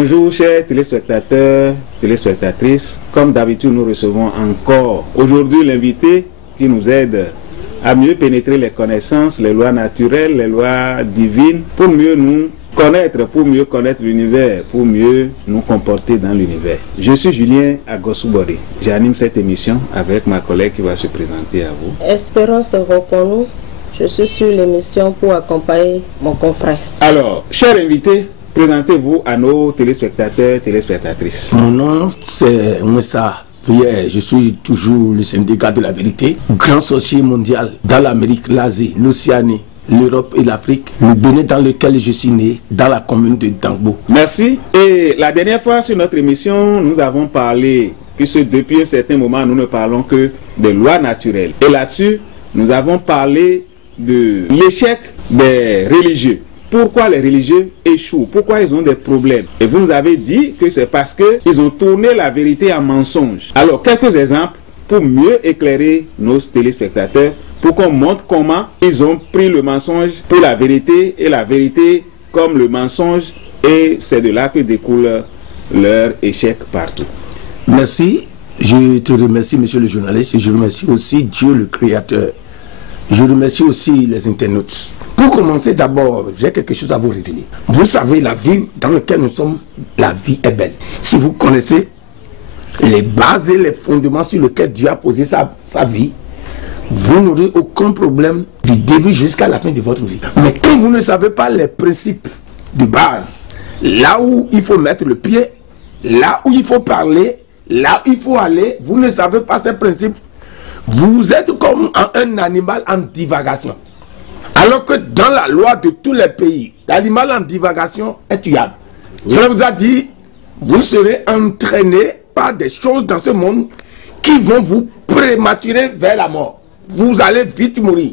Bonjour chers téléspectateurs, téléspectatrices. Comme d'habitude, nous recevons encore aujourd'hui l'invité qui nous aide à mieux pénétrer les connaissances, les lois naturelles, les lois divines, pour mieux nous connaître, pour mieux connaître l'univers, pour mieux nous comporter dans l'univers. Je suis Julien Agosubori. J'anime cette émission avec ma collègue qui va se présenter à vous. Espérance Roponou. Je suis sur l'émission pour accompagner mon confrère. Alors, chers invités, présentez-vous à nos téléspectateurs, téléspectatrices. Mon nom, c'est Moussa Pierre. Je suis toujours le syndicat de la vérité, grand sorcier mondial dans l'Amérique, l'Asie, l'Océanie, l'Europe et l'Afrique, le Bénin dans lequel je suis né, dans la commune de Dangbo. Merci. Et la dernière fois sur notre émission, nous avons parlé, puisque depuis un certain moment, nous ne parlons que des lois naturelles. Et là-dessus, nous avons parlé de l'échec des religieux. Pourquoi les religieux échouent? Pourquoi ils ont des problèmes? Et vous nous avez dit que c'est parce qu'ils ont tourné la vérité en mensonge. Alors, quelques exemples pour mieux éclairer nos téléspectateurs, pour qu'on montre comment ils ont pris le mensonge pour la vérité et la vérité comme le mensonge. Et c'est de là que découle leur échec partout. Merci. Je te remercie, monsieur le journaliste, et je remercie aussi Dieu le Créateur. Je remercie aussi les internautes. Pour commencer d'abord, j'ai quelque chose à vous retenir. Vous savez, la vie dans laquelle nous sommes, la vie est belle. Si vous connaissez les bases et les fondements sur lesquels Dieu a posé sa vie, vous n'aurez aucun problème du début jusqu'à la fin de votre vie. Mais quand vous ne savez pas les principes de base, là où il faut mettre le pied, là où il faut parler, là où il faut aller, vous ne savez pas ces principes, vous êtes comme un animal en divagation. Alors que dans la loi de tous les pays, l'animal en divagation est tuable. Oui. Cela vous a dit, vous serez entraîné par des choses dans ce monde qui vont vous prématurer vers la mort. Vous allez vite mourir.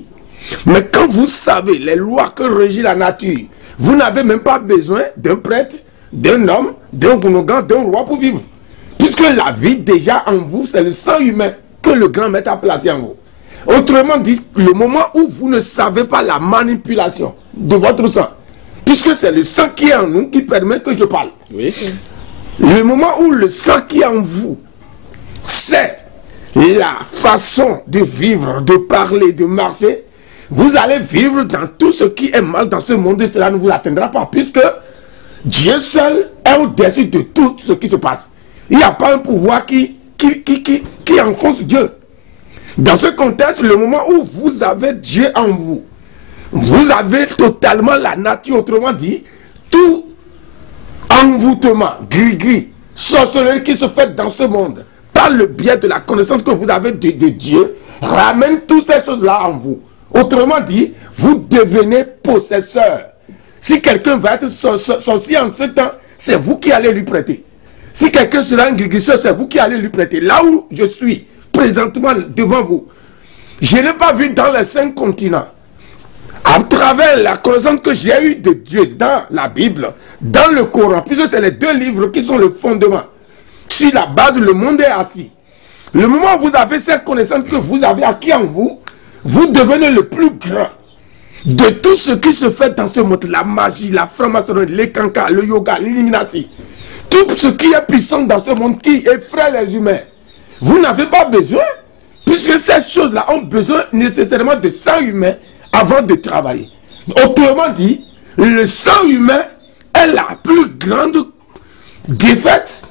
Mais quand vous savez les lois que régit la nature, vous n'avez même pas besoin d'un prêtre, d'un homme, d'un gouvernement, d'un roi pour vivre. Puisque la vie déjà en vous, c'est le sang humain que le grand maître a placé en vous. Autrement dit, le moment où vous ne savez pas la manipulation de votre sang, puisque c'est le sang qui est en nous qui permet que je parle. Oui. Le moment où le sang qui est en vous, c'est la façon de vivre, de parler, de marcher, vous allez vivre dans tout ce qui est mal dans ce monde et cela ne vous atteindra pas, puisque Dieu seul est au-dessus de tout ce qui se passe. Il n'y a pas un pouvoir qui enfonce Dieu. Dans ce contexte, le moment où vous avez Dieu en vous, vous avez totalement la nature, autrement dit, tout envoûtement, gris-gris, sorcellerie qui se fait dans ce monde, par le biais de la connaissance que vous avez de Dieu, ramène toutes ces choses-là en vous. Autrement dit, vous devenez possesseur. Si quelqu'un va être sorcier en ce temps, c'est vous qui allez lui prêter. Si quelqu'un sera un guérisseur, c'est vous qui allez lui prêter. Là où je suis, présentement devant vous, je n'ai pas vu dans les 5 continents, à travers la connaissance que j'ai eue de Dieu dans la Bible, dans le Coran, puisque c'est les 2 livres qui sont le fondement. Sur la base, le monde est assis. Le moment où vous avez cette connaissance que vous avez acquis en vous, vous devenez le plus grand de tout ce qui se fait dans ce monde. La magie, la franc-maçonnerie, les cancans, le yoga, l'illumination. Tout ce qui est puissant dans ce monde qui effraie les humains. Vous n'avez pas besoin, puisque ces choses-là ont besoin nécessairement de sang humain avant de travailler. Autrement dit, le sang humain est la plus grande défaite,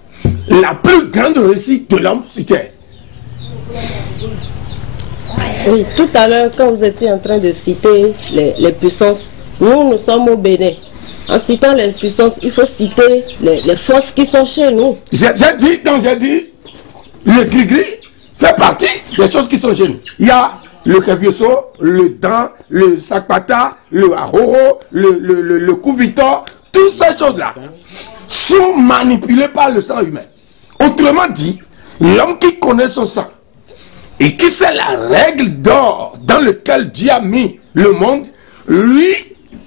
la plus grande réussite de l'homme sur terre. Oui, tout à l'heure, quand vous étiez en train de citer les puissances, nous sommes au Bénin. En citant les puissances, il faut citer les forces qui sont chez nous. J'ai dit, le gris-gris fait partie des choses qui sont chez nous. Il y a le kevioso, le dan, le sakpata, le aroro, le kuvito, toutes ces choses-là sont manipulées par le sang humain. Autrement dit, l'homme qui connaît son sang et qui sait la règle d'or dans laquelle Dieu a mis le monde, lui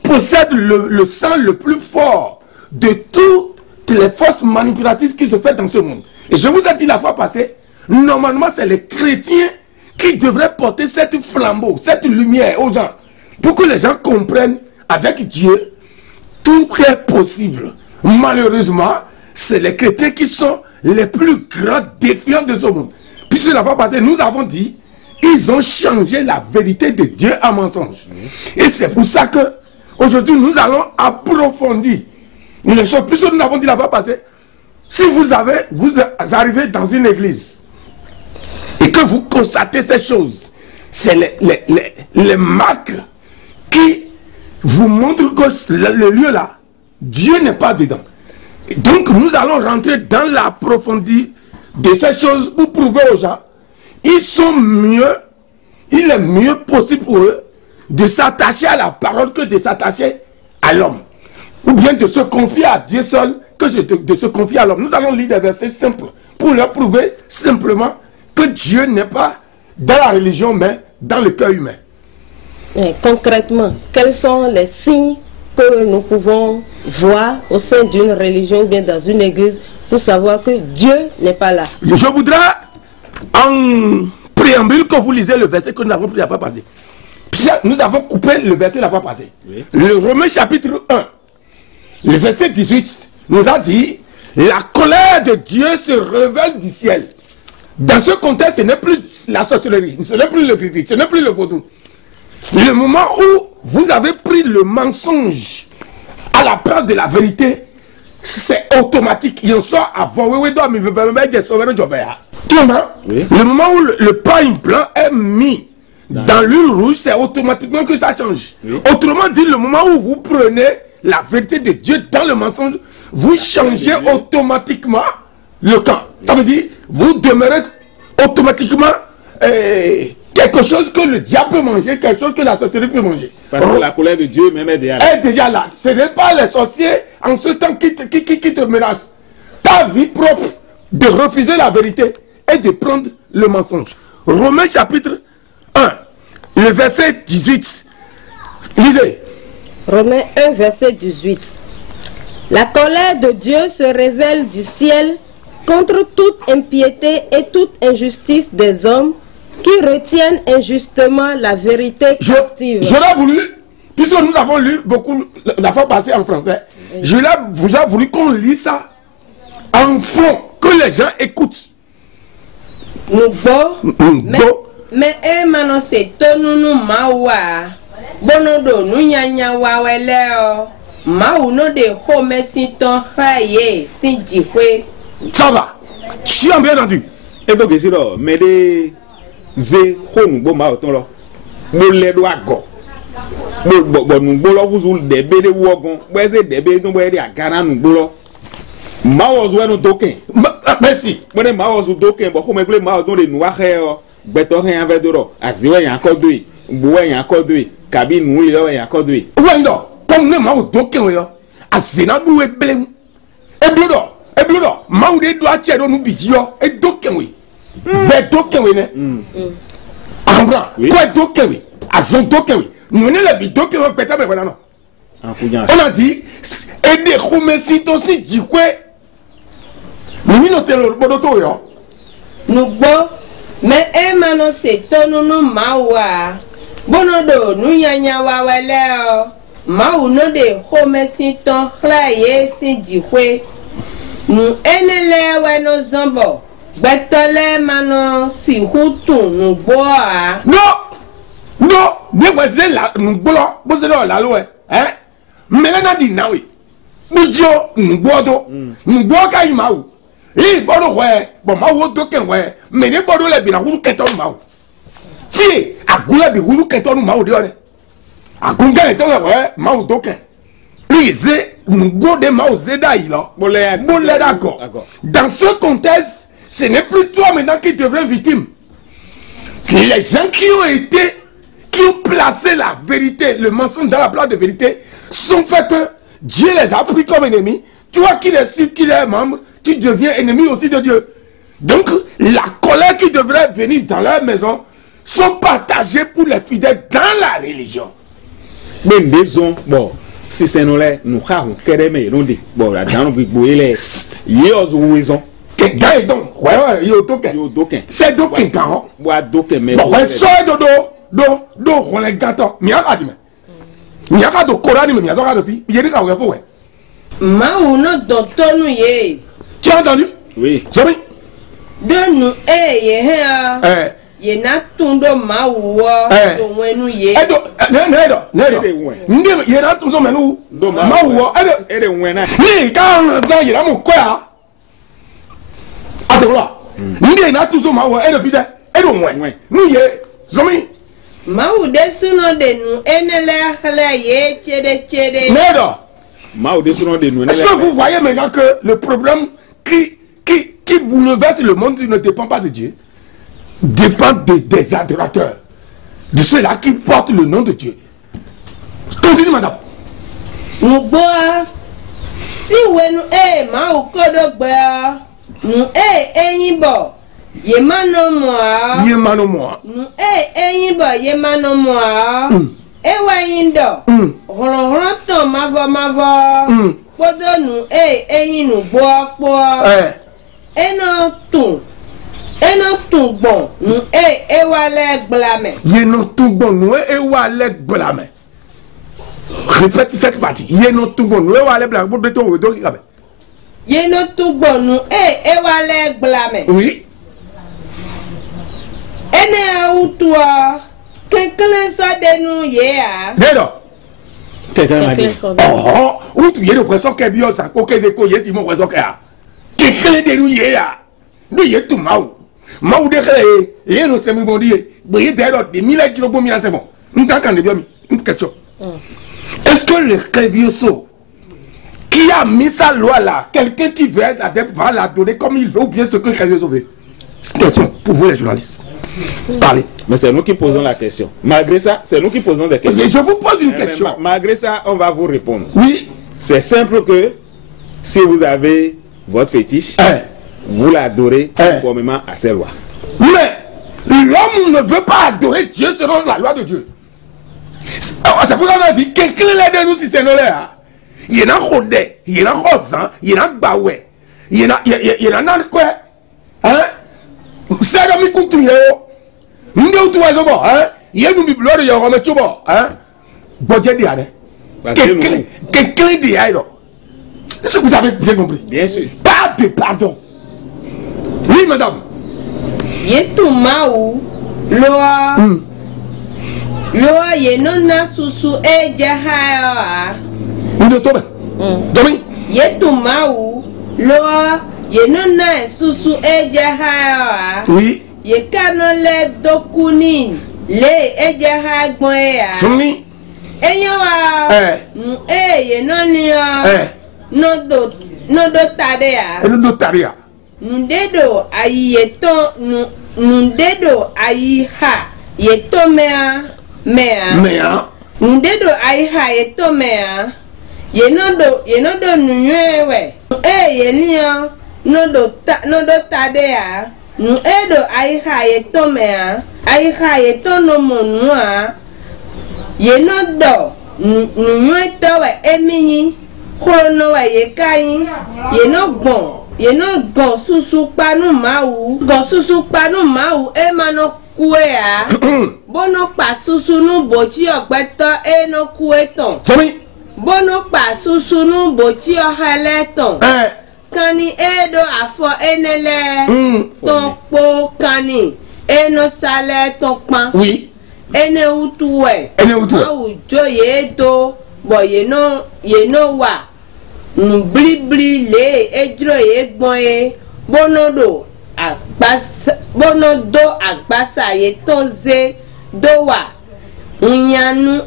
possède le sang le plus fort de toutes les forces manipulatrices qui se font dans ce monde. Et je vous ai dit la fois passée, normalement c'est les chrétiens qui devraient porter cette flambeau, cette lumière aux gens, pour que les gens comprennent avec Dieu, tout est possible. Malheureusement, c'est les chrétiens qui sont les plus grands défiants de ce monde. Puisque la fois passée, nous avons dit, ils ont changé la vérité de Dieu en mensonge. Et c'est pour ça que aujourd'hui nous allons approfondir les choses. Puisque nous avons dit la fois passée, si vous arrivez dans une église et que vous constatez ces choses, c'est les marques qui vous montrent que le lieu là, Dieu n'est pas dedans. Donc nous allons rentrer dans l'approfondissement de ces choses pour prouver aux gens, ils sont mieux, il est mieux possible pour eux de s'attacher à la parole que de s'attacher à l'homme. Ou bien de se confier à Dieu seul que de se confier à l'homme. Nous allons lire des versets simples pour leur prouver simplement que Dieu n'est pas dans la religion, mais dans le cœur humain. Et concrètement, quels sont les signes que nous pouvons voir au sein d'une religion, bien dans une église, pour savoir que Dieu n'est pas là? Je voudrais, en préambule, que vous lisez le verset que nous avons pris la fois passée. Nous avons coupé le verset la fois passée. Oui. Le Romains chapitre 1, le verset 18, nous a dit, la colère de Dieu se révèle du ciel. Dans ce contexte, ce n'est plus la sorcellerie, ce n'est plus le critique, ce n'est plus le vaudou. Le moment où vous avez pris le mensonge à la place de la vérité, c'est automatique. Il y a ça avant. Oui. Le moment où le pain blanc est mis dans l'huile rouge, c'est automatiquement que ça change. Oui. Autrement dit, le moment où vous prenez la vérité de Dieu dans le mensonge, vous changez automatiquement le camp. Ça veut dire, vous demeurez automatiquement quelque chose que le diable peut manger, quelque chose que la sorcellerie peut manger. Parce que la colère de Dieu même est déjà là. Est déjà là. Ce n'est pas les sorciers en ce temps qui te menacent. Ta vie propre de refuser la vérité et de prendre le mensonge. Romains chapitre 1, le verset 18. Lisez. Romains 1, verset 18. La colère de Dieu se révèle du ciel contre toute impiété et toute injustice des hommes qui retiennent injustement la vérité captive. J'aurais voulu, puisque nous avons lu beaucoup la fois passée en français, oui. J'aurais voulu qu'on lise ça en fond, que les gens écoutent. Mais emano se tonunu mawa bonodo nunyanya waweleo mauno de home sinton haye sinjihwe. Ça va, je suis bien entendu. Et donc ici là, mais des zé honu bo ma oton lo mo le do ago bo nu gbo lo wuzu de be de wogon bo ese de be don bo e agara nu gbo lo ma wo zo enu doken merci mo ne ma wo zo doken bo ko me gle ma don de nu wa he o gbeto he ave do ro aziwe yan ko do yi bo we yan ko do yi kabi nu le yan ko do yi we ndo comme ne ma wo doken yo azina bu we blem e blodo ma wo de do a che do nu bi yo e doken we mais dokewe ne ambra quoi dokewe azon dokewe nous ne le bi dokewe peta me voilà non on a dit et des khomesi to si jikwe ni no telo bodoto yo nugbo mais emano se tonunu mawa bonodo nunyanya waweleo mau no de khomesi ton klaye si jikwe nu enele we no zombo betole mano si hutun nugboa no de weze la nugbolo bo se do la lo mele na di nawe bujo nugbodo nugbo ka yi mawo li bodo hwe bo mawo do ken hwe me de bodo le bi na huru keton mawo ti agula bi huru keton mawo de ore agunga eton hwe mawo do ken li ze nugbo de mawo ze da yi lo bo le d'accord. Dans ce contexte, ce n'est plus toi maintenant qui deviens victime. Les gens qui ont placé la vérité, le mensonge dans la place de vérité, sont fait que Dieu les a pris comme ennemis. Toi qui les suis, qui les membre, tu deviens ennemi aussi de Dieu. Donc, la colère qui devrait venir dans leur maison sont partagées pour les fidèles dans la religion. Mais maison, bon, si c'est nous là, nous avons qu'à nous dire, bon, là, dans nous les maison. Quelqu'un donc, ouais, yo doken. C'est doken quand? Ouais, doken mais. Bon, ouais, soy do on les gâteaux. Miaka di me. Miaka do korani me miaka do fi. Yeri ka we fo we. Ma uno dontonu ye. Tu as entendu? Oui. Zomi. Donu ye na tundo mawo to wenu ye. Nedo. Ndim ye na tundo menu mawo Ere wena. Ni kan za ye na mo kwa. Asewa. Ndim na tundo mawo fide. Nwe. Nu ye Zomi. Mawo de suno de nu enele hle ye chede. Nedo. Mawo de suno de nu enele. Est-ce que vous voyez maintenant que le problème qui bouleverse le monde ne dépend pas de Dieu, dépend des adorateurs, de ceux-là qui portent le nom de Dieu. Continue, madame. Muboa, si wenu ma ukodo gba, nu enyibo, ye mano moa. Nu enyibo, ye mano moa. Ewa yindo, holo ton mavo. Podo nu enyinu bo. Eno tun bon nu ewale glame. Yeno tun bon nu ewale glame. Répète cette partie. Yeno tun bon nu ewale glame. Yeno tun bon nu ewale glame. Oui. Ene autua quelqu'un ça de nous hier. D'accord. Quelqu'un m'a dit. Où tu es le présent qui est bien ça, qu'aucun écho, yes, il m'a présent qui a. Quelqu'un de nous hier. Nous y est tout maou. Maou de créer, et nous sommes bon dire, briller d'ailleurs des milliers de kilos pour c'est bon. Nous t'entendons bien, une question. Est-ce que le Crévioso qui a mis sa loi là, quelqu'un qui veut être adepte va la donner comme il veut ou bien ce que Crévioso veut? C'est une question pour vous les journalistes. Parlez. Mais c'est nous qui posons la question. Malgré ça, c'est nous qui posons des questions. Je vous pose une question. Malgré ça, on va vous répondre. Oui. C'est simple que si vous avez votre fétiche, vous l'adorez conformément à ces lois. Mais l'homme ne veut pas adorer Dieu selon la loi de Dieu. C'est pour ça qu'on a dit quelqu'un l'a de nous si c'est là. Il y en a Rodé, il y en a Rosan, il y en a Baoué, il y en a quoi? Hein? C'est dans mes coups. Nous devons tout voir. Hein? Il y a une bibliothèque, il y a un remettre hein? Bon Dieu dit quelqu'un dit alors. Est-ce que vous avez bien compris? Bien sûr. Pas de pardon. Oui, madame. Yetu maou loa ye nona susu jaha. Nous tombe. Domi. Yetu maou loa ye nona susu jaha. Oui. Ye kanole dokunin le jaha gboya. Soumi. Enyoa. Ye nonia. Nodo tadea. Nodo tadea. Ndedo ayi yeton ndedo ayi ha yeto mea. Ndedo ayi ha yeto mea. Yenodo nunywewe. Yenia nodo tadea. Edo ayi ha yeto mea. Ayi ha yeto no monua. Yenodo nunywe towe emini. Chrono ye kai ye no gon susu panu mau mano kuea bono pa susu nu bochi ogbeto no kueton bono pa susu nu bochi oheleton kani edo afo enele ton po kani eno sale ton pan ene utuwe mau joye do bo ye no wa blibli le ejro ye gbon bonodo agbasa ye tonze do wa nyanu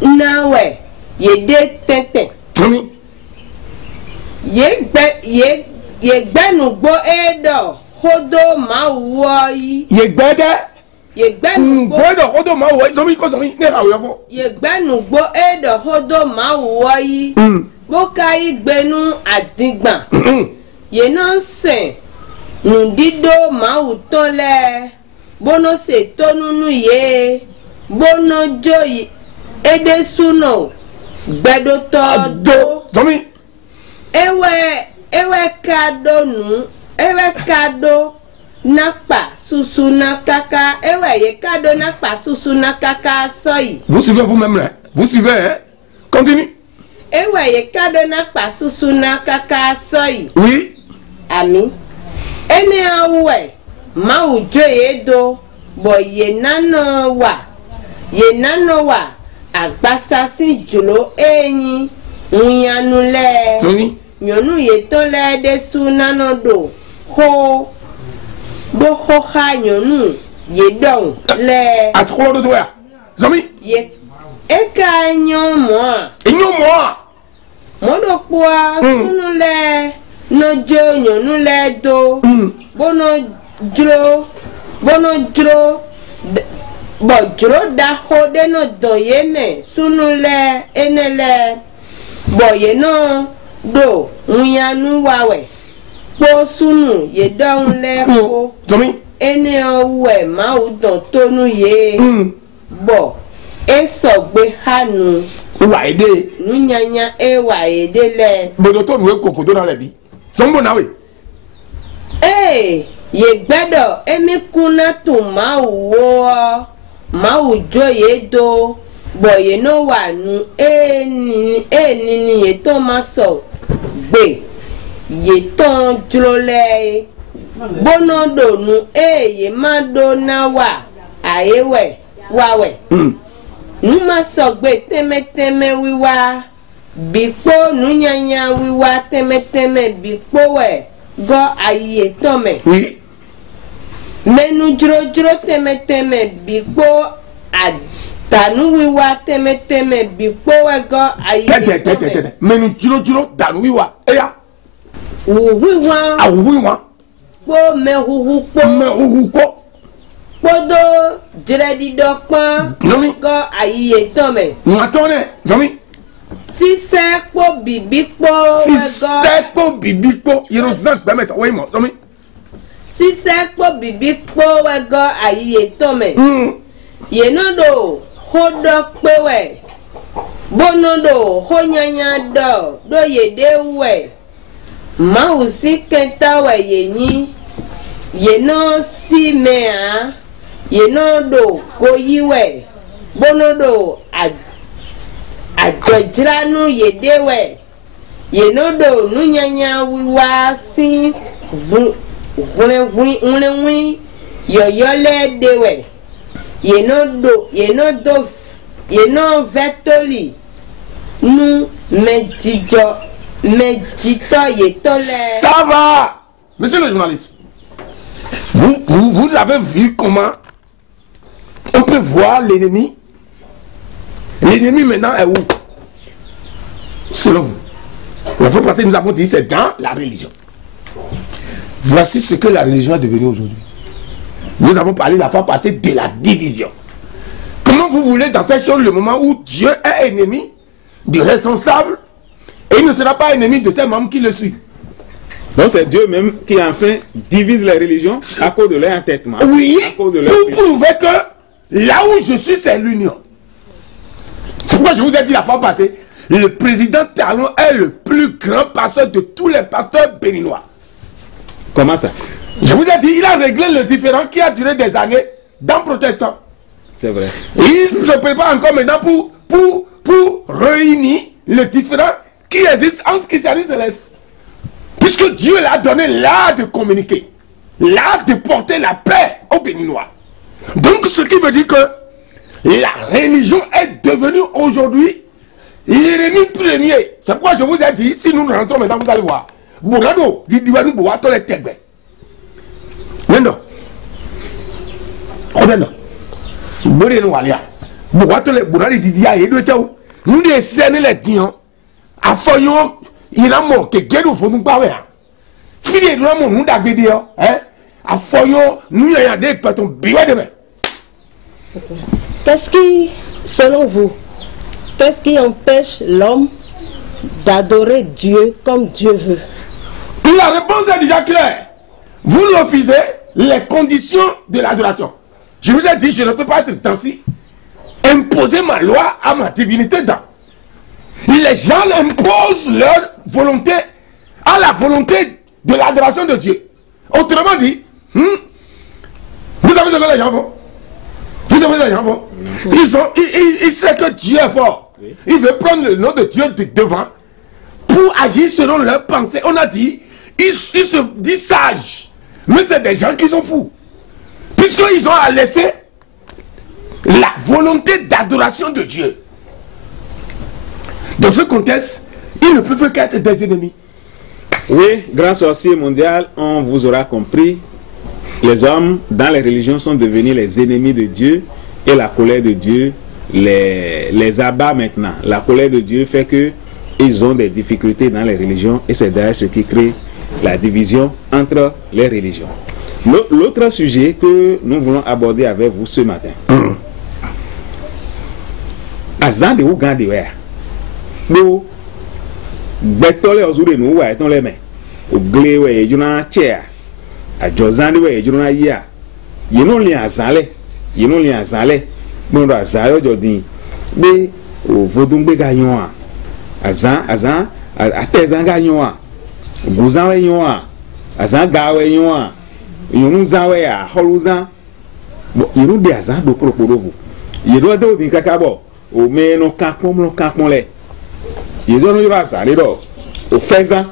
nawe ye de tenten ye gbenu gbo edo hodo ma wo yi ye gbede ye gbenu gbo edo hodo ma wo yi so mi ko so mi ne ha wo fo ye gbenu gbo edo hodo ma wo yi boka igbenu adigban ye non sen nu dido ma utole bono se tonunu ye bono joyi ede suno gbedo to do zomi ewe kado napa susu nakaka ewe ye kado napa susu nakaka soyi. Vous suivez vous-même là? Vous suivez hein? Continue. Ewe ye kado napa susu nakaka soyi. Oui. Ami. Ene awe. Ma ujo yedo. Bo ye nano wa. Ye nano wa. Agbasa si julo enyi. Unyanu le. Tony. Nyonu yeto le desu nano do. Ho. Do ho ha nyonu. Yedong le. A trop de toi. Zami. Ye. Eka nyon moi. Nyon moi. Modo kwa sunu le. No jo nyonu le do. Bono jro. Bo jro da ho de no do yeme. Sunu le. Ene le. Bo ye no do. Unyanu wawe. Po sunu ye don le po. Zami. Ene owe ma udon tonu ye. Bo. E sogbe hanu. Wa ede. Nunyanya e wa ede le. Bodo to nu koko to na le bi. Sombo na we. Ye gbedo emi kuna tu ma wo. Ma ujo ye do. Bo ye no wa nu ni ye to ma so gbe. Ye ton jlo le. Bono do nu ye ma do na wa. Ayewe wawe. Numa sogbe teme wiwa. Bikpo nunyanya wiwa teme bikpo we. Go aye tome. Oui. Menu jro teme bikpo adanu wiwa teme bikpo we go aye tome. Menu jro danu wiwa. Eya. Wiwa. A wiwa. Po me huhu po. Me huhu ko. Podo diredi dokpan. Zami. Go aye tome. N'attendez, Zami. Si c'est pour bibi po. Si c'est pour bibi po, il nous a permis de voir Zami. Si c'est pour bibi po we go aye tome. Ye no do hodo pewe. Bono do honyanya do ye de we. Ma usi kenta we ye ni. Ye no si mea. Ye no do ko yiwe. Bono do ajojranu ye dewe. Ye no do nunyanya wiwa si wune yoyole dewe. Ye no vetoli nu medjito ye tole. Ça va. Monsieur le journaliste, vous avez vu comment on peut voir l'ennemi. L'ennemi maintenant est où? Selon vous. La fois passée, nous avons dit c'est dans la religion. Voici ce que la religion est devenue aujourd'hui. Nous avons parlé la fois passée de la division. Comment vous voulez dans cette chose le moment où Dieu est ennemi du responsable et il ne sera pas ennemi de ses membres qui le suivent? Donc c'est Dieu même qui enfin divise les religions à cause de leur entêtement. Oui, à cause de leur pour prouver que là où je suis, c'est l'union. C'est pourquoi je vous ai dit la fois passée, le président Talon est le plus grand pasteur de tous les pasteurs béninois. Comment ça? Je vous ai dit, il a réglé le différend qui a duré des années dans Protestant. C'est vrai. Il se prépare encore maintenant pour réunir le différend qui existe entre christianisme et l'Est. Puisque Dieu l'a donné l'art de communiquer, l'art de porter la paix aux Béninois. Donc ce qui veut dire que la religion est devenue aujourd'hui l'ennemi premier. C'est pourquoi je vous ai dit, si nous rentrons maintenant, vous allez voir. Bourado, il dit nous boire tous les têtes. Maintenant, nous allons boire tous les bourrades de dia et de tao. Nous les scènes les dions. À Foyon, il a mort que Guédou faut nous parler. Fidèle, nous avons nous d'agrédir. À Foyon, nous y a des patons biwa demain. Qu'est-ce qui, selon vous, qu'est-ce qui empêche l'homme d'adorer Dieu comme Dieu veut? La réponse est déjà claire. Vous refusez les conditions de l'adoration. Je vous ai dit, je ne peux pas être ainsi. Imposer ma loi à ma divinité dedans. Les gens imposent leur volonté à la volonté de l'adoration de Dieu. Autrement dit, vous savez ce que les gens font? Vous savez les gens font? Ils savent que Dieu est fort. Il veut prendre le nom de Dieu devant pour agir selon leurs pensées. On a dit, ils se disent sages. Mais c'est des gens qui sont fous. Puisqu'ils ont laissé la volonté d'adoration de Dieu. Dans ce contexte, ils ne peuvent qu'être des ennemis. Oui, grand sorcier mondial, on vous aura compris. Les hommes dans les religions sont devenus les ennemis de Dieu et la colère de Dieu les abat maintenant. La colère de Dieu fait que ils ont des difficultés dans les religions et c'est d'ailleurs ce qui crée la division entre les religions. L'autre sujet que nous voulons aborder avec vous ce matin. Azan de Ouganda, nous betole ozure nous ouais ton les mains. Au glé ouais juna chair. A jozan de ouais juna ya. Yino li azale. Yino li azale. Bon azale jodin. Be o vodun be ganyon a. Azan atezan ganyon a. Guzan we yon a. Azan ga we yon a. Yonu zan we a holuzan. Bon yino de azan do krokodovo. Yino de odin kakabo. O me no kakpon le. Ils ont eu ça, les deux. Au faisant.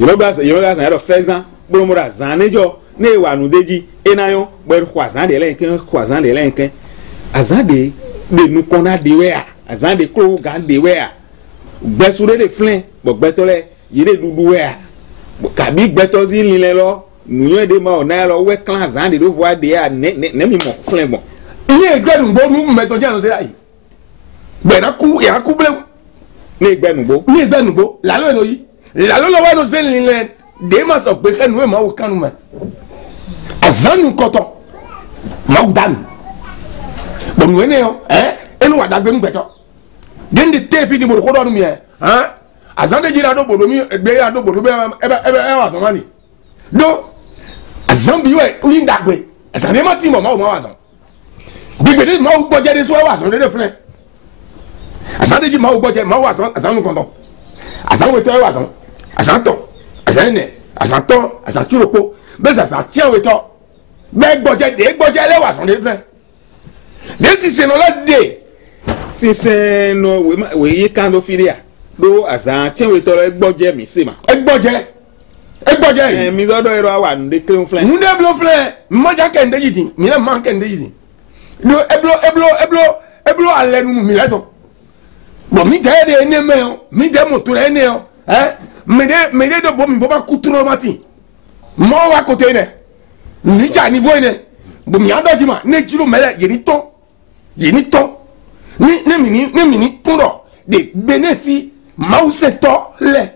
Ils ont eu faisant. Bon, moi, ça n'est pas. Ne wa nous dédi. Et n'ayons. Bon, croisant de l'inquin, croisant de l'inquin. Azan de nous qu'on a de wea. Azan de clou garde de wea. Bessoure de flin. Bon, betole. Il est doudou wea. Kabik betozi l'ilo. Nous y a des morts. N'a alors ouais clan azan de voir des a ne mi mon flin bon. Il est grand bon nous mettons bien dans là. Ben a coup bleu. Ni gbe nubo. Ni gbe nubo. La lo no yi. La lo wa no se lin de ma so pe kanu ma wo kanu ma. Azanu koto. Ma udan. Bon we ne yo, enu wa dagbe ngbeto. Den de te fi di mo ko do nu mi azan de jira do bodo mi egbe ya do bodo be wa so mani. Do azan bi we uyin dagbe. Azan de ma ti mo ma wa so. Bi be de ma wo gboje de so wa so de fun. Azan de ma wo gboje ma wa so azan nu konto. Azan we to wa so. Azan to. Azan ne. Azan to, azan tu lopo. Be za za tia we to. Be gboje le wa so de fun. De si se no la de. Si se no we yi kan do filia. Do azan tia we to le gboje mi se ma. Egboje. Mi zo do ero wa nu de kren flen. Nu de blo flen. Mo ja ken de yidi. Mi na man ken de yidi. Do eblo ale nu mi leto. Bon mi de ne me mi de moto ne me de do bo mi bo ba kuturo mati. Mo wa kote ne. Ni ja niveau ne. Bo mi ado ji ma ne juro mele yiri ton. Yini ton. Ni mini kundo de bénéfice ma ou se to le.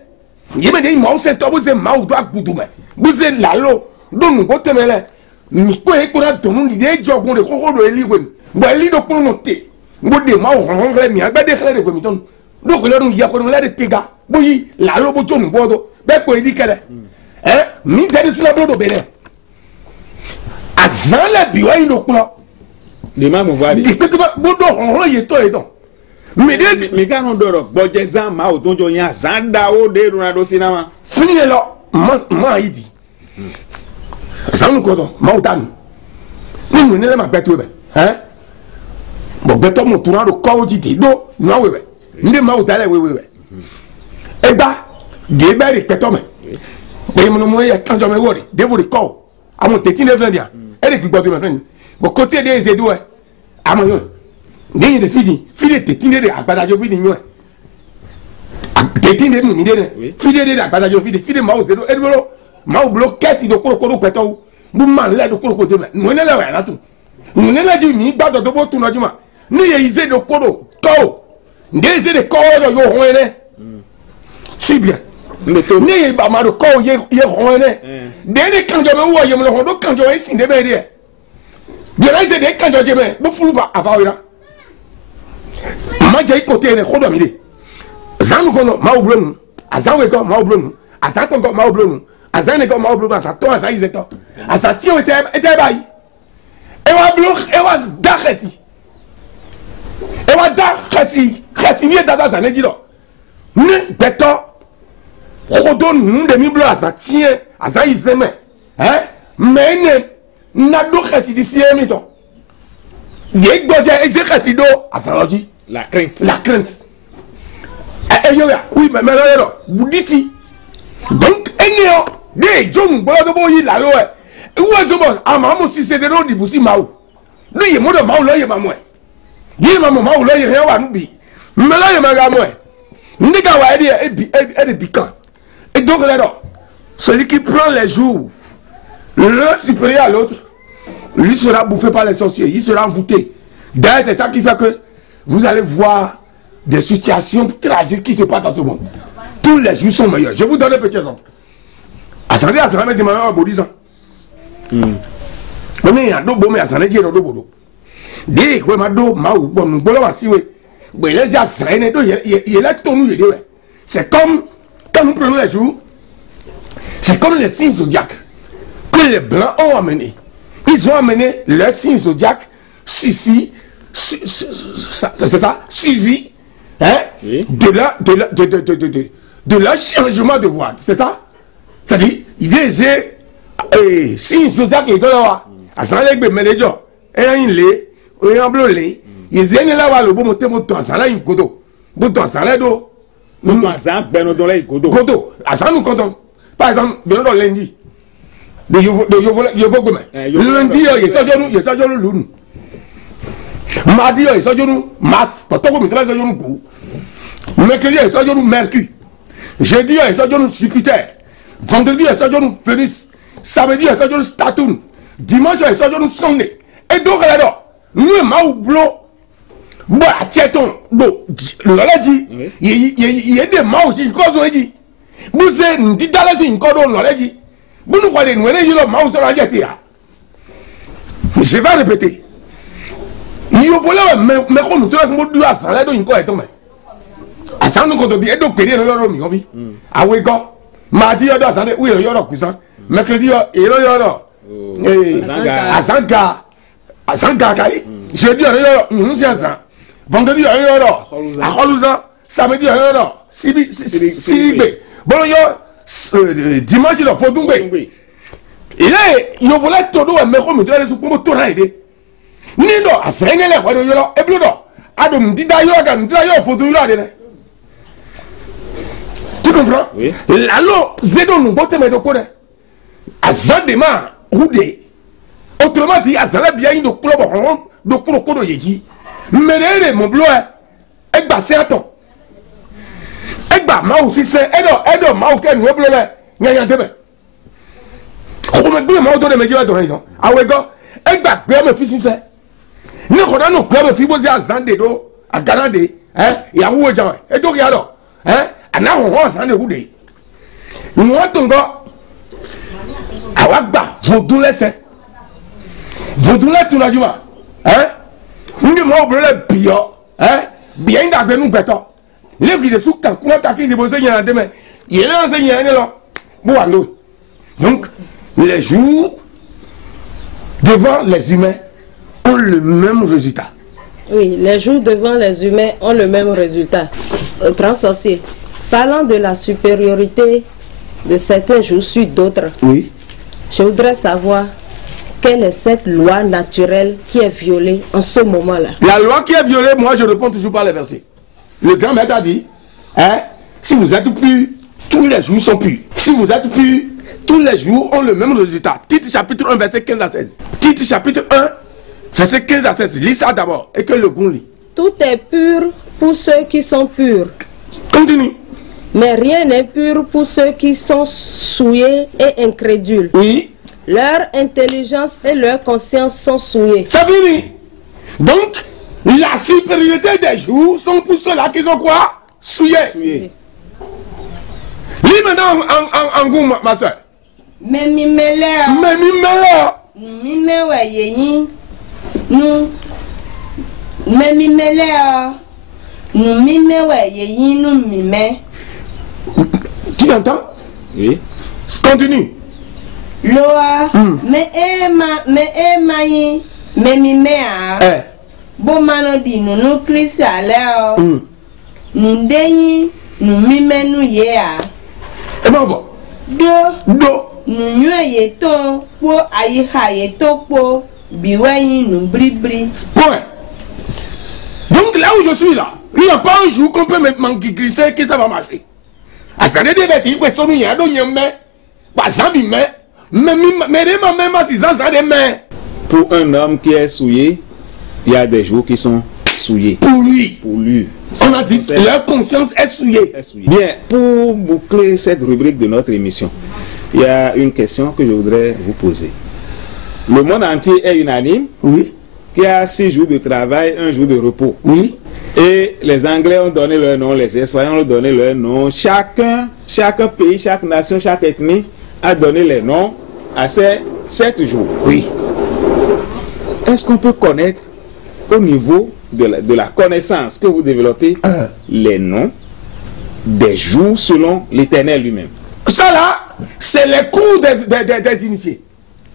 Yeme de ma ou se to bo se ma ou do agudu me. Bo se lalo do nu ko temele. Mi ko e ko na tonu ni de jogun de koko do eli wen. Bo eli do ko no te. Bo de ma o ron mi agba de khle de ko mi ton. Do ko lorun ya ko le de tega. Bo yi lalo bo tonu bo do. Be ko eli kele. Mi de su la do bele. Azan la biwa yi do ko la. De ma mo va de. Bo do ron ye to e ton. Mi ka no do gboje zan ma o tonjo yan zan da o de Ronaldo sinama. Fini lo ma yi di. Azan ko to ma o tan. Ni mo ne le ma beto be. Bon beto mo tuna do ko ji de do no wewe. Nde ma o tale wewe. E ba de ba ri peto me. Be mo no mo ye kanjo me wori. De vo de ko. Amon teti ne vlen dia. E de gbo to me fen. Bo côté de zedo e. Amon yo. Nde de fidi teti ne de agbada jo fidi nyo e. Teti ne mi de ne. Fidi de agbada jo fidi ma o zedo e blo ma o blo kesi do ko peto. Bu man le do ko de me. No ne le wa na tu. No ne la ji mi gbado do bo tu no ji ma. Ni ye ize do kodo ko nde ize de ko yo hoene si bien ni ye ba ma do ko ye hoene de kanjo me wo ye mo ho do kanjo e sin de be de bien ize de kanjo je me bo fulu va ava ira ma je côté ne khodo mi de zan ko no ma oblonu azan we ko ma oblonu azan ko ma oblonu azan ne ko ma oblonu azan to azan ize to azan ti o ete bayi e wa block e wa dakhesi e wa da khasi mi da za neji do ni beto khodo nu de mi blo asa tie asa izeme mene na do khasi di si mi to de gboje eze khasi do asa loji la crainte yo ya oui mais là buditi Donc, des gens qui la loi. Où est-ce que ah maman si c'est de l'eau d'Ibousi Maou. Lui il est de Maou là il est maman. Dis maman Maou là il est rien à nous bi. Mais là il est maman. N'est-ce pas elle est piquant. Et donc là celui qui prend les jours l'un supérieur à l'autre, lui sera bouffé par les sorciers, il sera envoûté. D'ailleurs c'est ça qui fait que vous allez voir des situations tragiques qui se passent dans ce monde. Tous les jours sont meilleurs. Je vous donne un petit exemple. Asande asande de ma bodisa. Mais ya do bo me asande je do bodo. De ko ma do ma u bonu bolo wa siwe. Bo les ya srene do il est tonu de ouais. C'est comme quand nous prenons les jours. C'est comme les signes zodiaques que les blancs ont amené. Ils ont amené les signes zodiaques suffit c'est ça suivi hein de leur changement de voix. C'est ça? C'est-à-dire, il disait, si une société qui est là, à ce moment-là, il y a des gens, il y a un lait, il y a un bleu lait, il y a un là, le bon moteur, ça là, il y a un godo. Godo, ça là, do. Par exemple, ben, on a godo. Godo, à ça, nous comptons. Par exemple, ben, on a lundi. De Yovo Gomé. Lundi, il y a ça, il l'une. Mardi, il y a ça, Mars. Pourtant, il y a ça, Kou. Mercredi, il y a ça, Mercure. Jeudi, il y a ça, Jupiter. Vendredi, il y a ça, Vénus. Samedi, il y a ça, Saturne. Dimanche, il y a ça, Sunday. Et donc, là, nous, Maou Blo, bon, tiens-ton, bon, l'on dit, il y a des Maou qui ont dit. Vous êtes dit dans les signes, on l'a dit. Vous nous croyez, nous, il y a Maou sur la jeté. Je vais répéter. Il y a volé, mais comme nous trouvons que nous avons ça, là, nous, il y a tombé. À ça, nous comptons bien, et donc, il y a un ah oui, quoi. Mardi, il y a un oui, il y a un cousin. Mercredi, il y a un Azanga. Jeudi, il y a un vendredi, il y a un Akholouza. Samedi, il y a un Sibé. Bon, il y a dimanche, il y a un Fodoumbé. Et là, il y a un volet tout doux, mais comme il y a un soupçon tout raidé. Nino, à Sénégal, il y a un bleu. Adam, dit d'ailleurs, il y a un Fodoumbé. Tu comprends? Oui. Alors, Zédo nous botte mais de quoi? Azadema, Roudé. Autrement dit, Azala bien une club de Kuroko de Yeji. Mais mon bleu, et bah c'est à ton. Et bah, ma aussi c'est, et donc, ma aucun bleu, n'y a rien de bien. Comment bien, ma auto de médias de rien. Ah ouais, gars, et bah, bien, mes fils, c'est. Nous, on a nos clubs, fibosés à Zandédo, à Ganadé, hein, et à Ouéjan. Et donc, alors, hein? Ana on va s'en dérouler. Nous attendons. Awagba, vous doulez. Vous doulez tout la joie. Hein? Nous devons brûler bien. Hein? Bien d'abord nous béton. Les qui se soutent quand on a qui déposé il y a demain. Il est là enseigné là. Bon donc les jours devant les humains ont le même résultat. Oui, les jours devant les humains ont le même résultat. Transsorcier. Parlant de la supériorité de certains jours sur d'autres, oui. Je voudrais savoir quelle est cette loi naturelle qui est violée en ce moment-là. La loi qui est violée, moi je réponds toujours par les versets. Le grand maître a dit, hein, si vous êtes purs, tous les jours sont purs. Si vous êtes purs, tous les jours ont le même résultat. Tite chapitre 1, verset 15 à 16. Tite chapitre 1, verset 15 à 16. Lis ça d'abord et que le goût lit. Tout est pur pour ceux qui sont purs. Continue. Mais rien n'est pur pour ceux qui sont souillés et incrédules. Oui. Leur intelligence et leur conscience sont souillées. Ça veut dire. Donc, la supériorité des jours sont pour ceux-là qui sont quoi? Souillés. Lis maintenant en goût, ma soeur. Mais mimele. Mimele yeyi. Nous. Mais mimele. Nous mimele yeyi nous mime. Tu entends? Oui. Continue. Loa, mais maï, mais mimea. Bon mano di nous Christ à l'air. Nous déni, nous mime nous yea. Et ben va. Do. Nous yeton, pour aïe hayeto po, biwayi nous bri. Point. Donc là où je suis là, il n'y a pas un jour qu'on peut me glisser que ça va marcher. Pour un homme qui est souillé, il y a des jours qui sont souillés. Pour lui. Pour lui. On a dit, leur conscience est souillée. Bien, pour boucler cette rubrique de notre émission, il y a une question que je voudrais vous poser. Le monde entier est unanime. Oui. Qu'il y a 6 jours de travail, 1 jour de repos. Oui. Et les Anglais ont donné leur nom, les Espagnols ont donné leur nom. Chaque pays, chaque nation, chaque ethnie a donné les noms à ces 7 jours. Oui. Est-ce qu'on peut connaître au niveau de la connaissance que vous développez les noms des jours selon l'Éternel lui-même? Ça là, c'est les cours des initiés.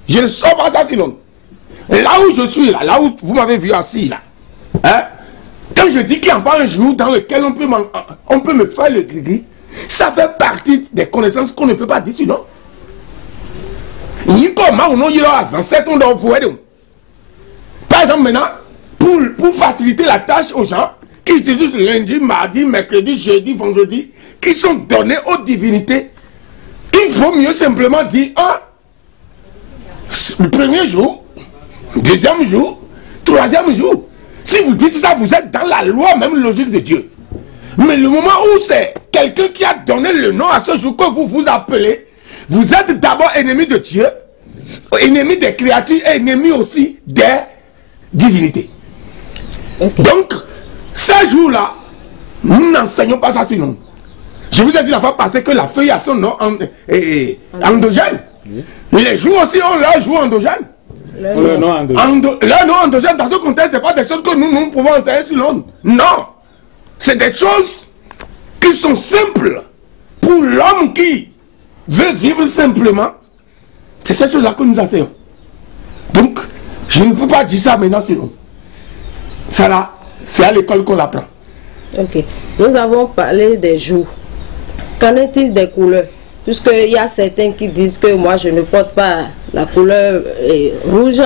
Je ne sors pas ça sinon. Là où je suis, là où vous m'avez vu assis, là, hein, quand je dis qu'il n'y a pas un jour dans lequel on peut me faire le gris, ça fait partie des connaissances qu'on ne peut pas dire sinon. Par exemple, maintenant, pour faciliter la tâche aux gens qui utilisent lundi, mardi, mercredi, jeudi, vendredi, qui sont donnés aux divinités, il faut mieux simplement dire le premier jour, deuxième jour, troisième jour. Si vous dites ça, vous êtes dans la loi même logique de Dieu. Mais le moment où c'est quelqu'un qui a donné le nom à ce jour que vous vous appelez, vous êtes d'abord ennemi de Dieu, ennemi des créatures, ennemi aussi des divinités. Okay. Donc, ces jours-là, nous n'enseignons pas ça sinon. Je vous ai dit la fois passée que la feuille a son nom endogène. Oui. Les jours aussi ont leur jour endogène. Leur nom endogène dans ce contexte, ce n'est pas des choses que nous pouvons enseigner sur l'onde. Non. C'est des choses qui sont simples pour l'homme qui veut vivre simplement. C'est ces choses-là que nous enseignons. Donc, je ne peux pas dire ça maintenant sur nous. Ça là, c'est à l'école qu'on l'apprend. Ok. Nous avons parlé des jours. Qu'en est-il des couleurs? Puisqu'il y a certains qui disent que moi je ne porte pas la couleur rouge,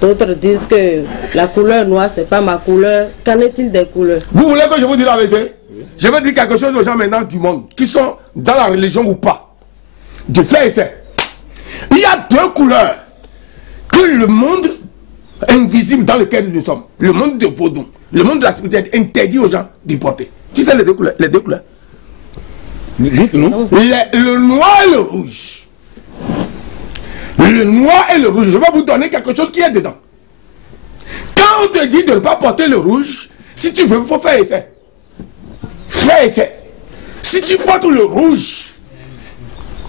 d'autres disent que la couleur noire c'est pas ma couleur. Qu'en est-il des couleurs? Vous voulez que je vous dise la vérité? Je vais dire quelque chose aux gens maintenant du monde, qui sont dans la religion ou pas. De fait et c'est. Il y a 2 couleurs que le monde invisible dans lequel nous sommes, le monde de Vaudou, le monde de la spiritualité interdit aux gens d'y porter. Tu sais les 2 couleurs? Les 2 couleurs. Non. Le noir et le rouge. Le noir et le rouge. Je vais vous donner quelque chose qui est dedans. Quand on te dit de ne pas porter le rouge, si tu veux, il faut faire essai. Fais essai. Si tu portes le rouge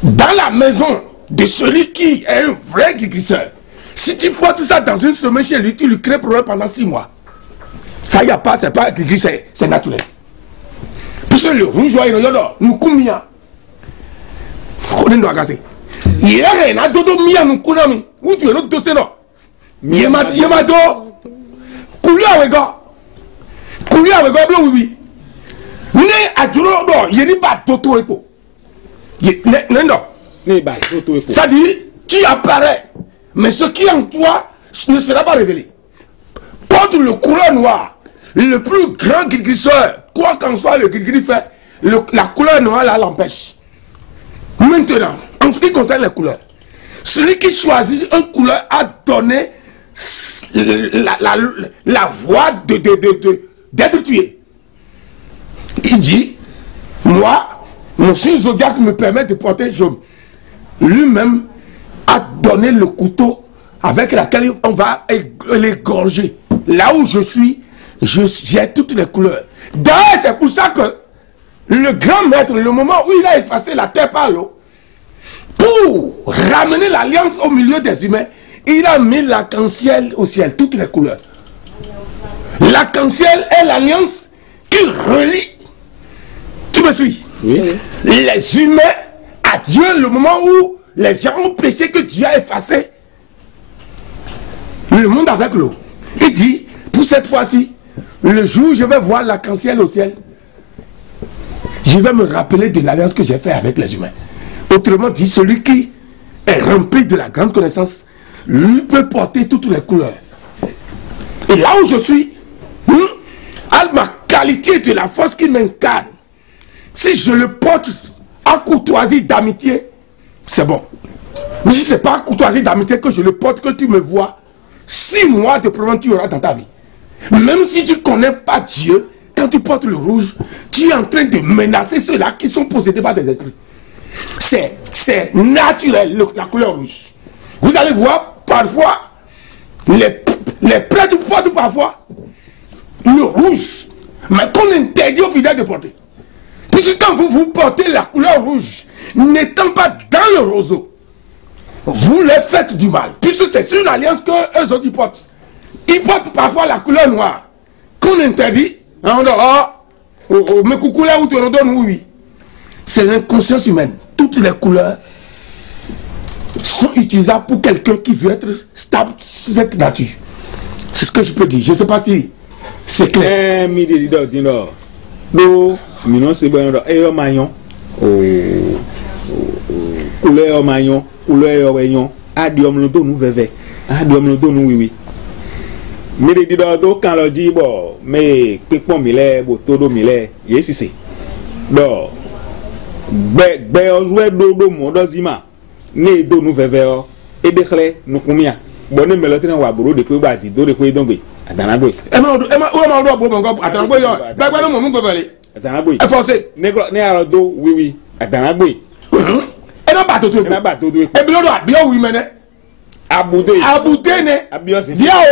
dans la maison de celui qui est un vrai guérisseur, si tu portes ça dans une semaine chez lui, tu lui crées problème pendant 6 mois. Ça y a pas, c'est pas guérisseur, c'est naturel. Puisque le rouge, nous combien? Il y a un dodo mia nous kunami. Où tu es notre dossier non? Yamato. Couleur avec gars. Couleur avec gars blanc oui. Ne aduro do yeni ba toto epo. Non. Ça dit tu apparais, mais ce qui est en toi ne sera pas révélé. Porte le couleur noir. Le plus grand guérisseur, quoi qu'en soit le guérisseur fait, la couleur noire là l'empêche. Maintenant, en ce qui concerne les couleurs, celui qui choisit une couleur a donné la voie d'être tué. Il dit, moi, mon signe zodiaque me permet de porter jaune. Lui-même a donné le couteau avec lequel on va l'égorger. Là où je suis, j'ai toutes les couleurs. D'ailleurs, c'est pour ça que le grand maître, le moment où il a effacé la terre par l'eau, pour ramener l'alliance au milieu des humains, il a mis l'arc-en-ciel au ciel, toutes les couleurs. L'arc-en-ciel est l'alliance qui relie, tu me suis, oui, les humains à Dieu, le moment où les gens ont péché que Dieu a effacé le monde avec l'eau. Il dit, pour cette fois-ci, le jour où je vais voir l'arc-en-ciel au ciel, je vais me rappeler de l'alliance que j'ai faite avec les humains. Autrement dit, celui qui est rempli de la grande connaissance, lui peut porter toutes les couleurs. Et là où je suis, à ma qualité de la force qui m'incarne, si je le porte à courtoisie d'amitié, c'est bon. Mais si ce n'est pas à courtoisie d'amitié que je le porte, que tu me vois, 6 mois de problème tu auras dans ta vie. Même si tu ne connais pas Dieu, quand tu portes le rouge, tu es en train de menacer ceux-là qui sont possédés par des esprits. C'est naturel, la couleur rouge. Vous allez voir, parfois, les prêtres portent parfois le rouge, mais qu'on interdit aux fidèles de porter. Puisque quand vous portez la couleur rouge, n'étant pas dans le roseau, vous les faites du mal. Puisque c'est sur l'alliance qu'eux autres portent. Ils portent parfois la couleur noire, qu'on interdit. On dit, oh, mais coucou là où tu le donnes, oui. C'est l'inconscience humaine. Toutes les couleurs sont utilisables pour quelqu'un qui veut être stable sur cette nature. C'est ce que je peux dire. Je ne sais pas si c'est clair. Couleur maillon, couleur réunion, adium le dos nous veve, adium le dos nous oui. Mais les didodo quand le dit bon, mais pépon mille, botodo mille, yes c'est. Donc, jouer dodo mondozima, ne do nous veve, et déclare nous combien. Bonne melotin wa bro de peu bati, do de peu dombe. Atanagwe. Emma, Atanagwe, Bagwano mon gouverner. Atanagwe. Forcé. Ne alors do, oui, Atanagwe. Et non pas tout. Et bien là, bien oui mais abouté ne bien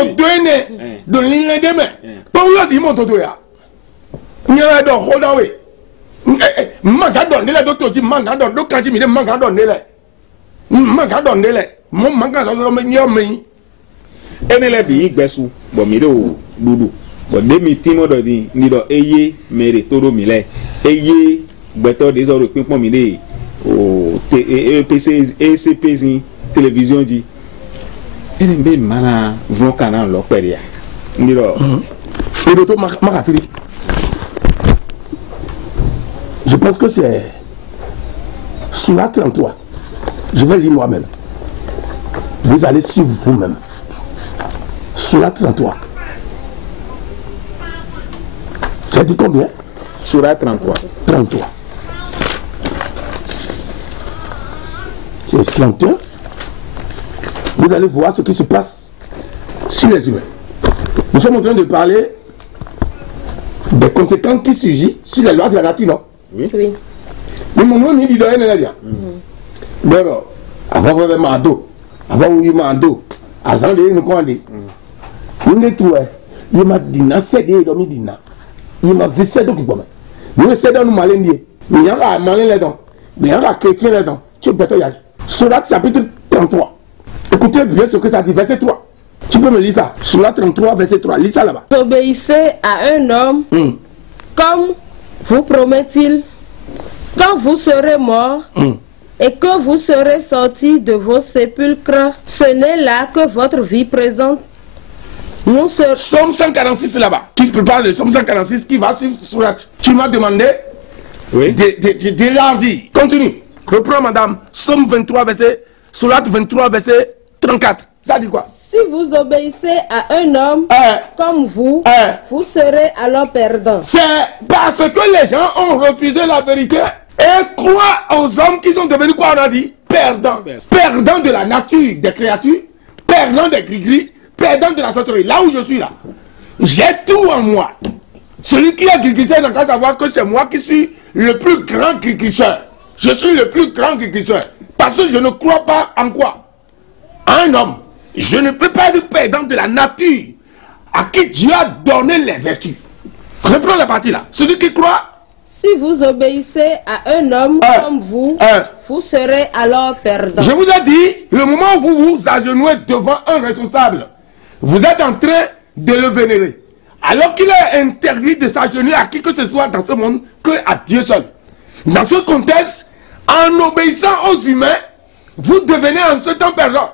au donné de l'île de mer. Pour vous dire mon toto ya. Ni a do hold away. Manga donner les docteurs dit manga donner donc quand il me manga donner les. Manga donner les. Mon manga donner mais et ne les bi gbesu bo mi do dudu. Bo de mi timo do di ni do eye mere todo mi le. Eye gbeto des oro pinpon mi de o PC ECP télévision dit NB mana vont canal lo peria ndiro et d'autres Makafiri. Je pense que c'est sous la 33. Je vais lire moi-même. Vous allez suivre vous-même. Sous la 33. J'ai dit combien? Sous la 33. 33. C'est 31. Vous allez voir ce qui se passe sur les humains. Nous sommes en train de parler des conséquences qui surgissent sur les lois de la nature, non? Oui. Mais mon nom dit de rien. D'abord, avant vraiment ado, avant où il m'a ado, avant de nous prendre, il est tout. Il m'a dit, c'est des domis dina. Il m'a dit, c'est donc bon. Nous essayons de nous malendier. Mais il y a un malin là-dedans. Mais il y a un chrétien là-dedans. Tu peux te y aller. Surat chapitre 33. Écoutez bien ce que ça dit, verset 3. Tu peux me lire ça. Surat 33, verset 3. Lis ça là-bas. Obéissez à un homme comme vous promet-il quand vous serez mort et que vous serez sortis de vos sépulcres. Ce n'est là que votre vie présente. Nous serons... Somme 146 là-bas. Tu peux parler de Somme 146 qui va suivre Surat. Tu m'as demandé d'élargir. Continue. Reprends, madame. Somme 23, verset. Surat 23, verset 34. Ça dit quoi? Si vous obéissez à un homme comme vous, vous serez alors perdant. C'est parce que les gens ont refusé la vérité et croient aux hommes qui sont devenus quoi on a dit? Perdants. Perdants de la nature des créatures, perdants des gris-gris, perdants de la sorcellerie. Là où je suis là, j'ai tout en moi. Celui qui a gris-grissé n'a qu'à savoir que c'est moi qui suis le plus grand gris-grisseur. Je suis le plus grand gris-grisseur. Parce que je ne crois pas en quoi? Un homme. Je ne peux pas être perdant de la nature à qui Dieu a donné les vertus. Reprends la partie là. Celui qui croit. Si vous obéissez à un homme comme vous, vous serez alors perdant. Je vous ai dit, le moment où vous vous agenouillez devant un responsable, vous êtes en train de le vénérer. Alors qu'il est interdit de s'agenouiller à qui que ce soit dans ce monde que à Dieu seul. Dans ce contexte, en obéissant aux humains, vous devenez en ce temps perdant.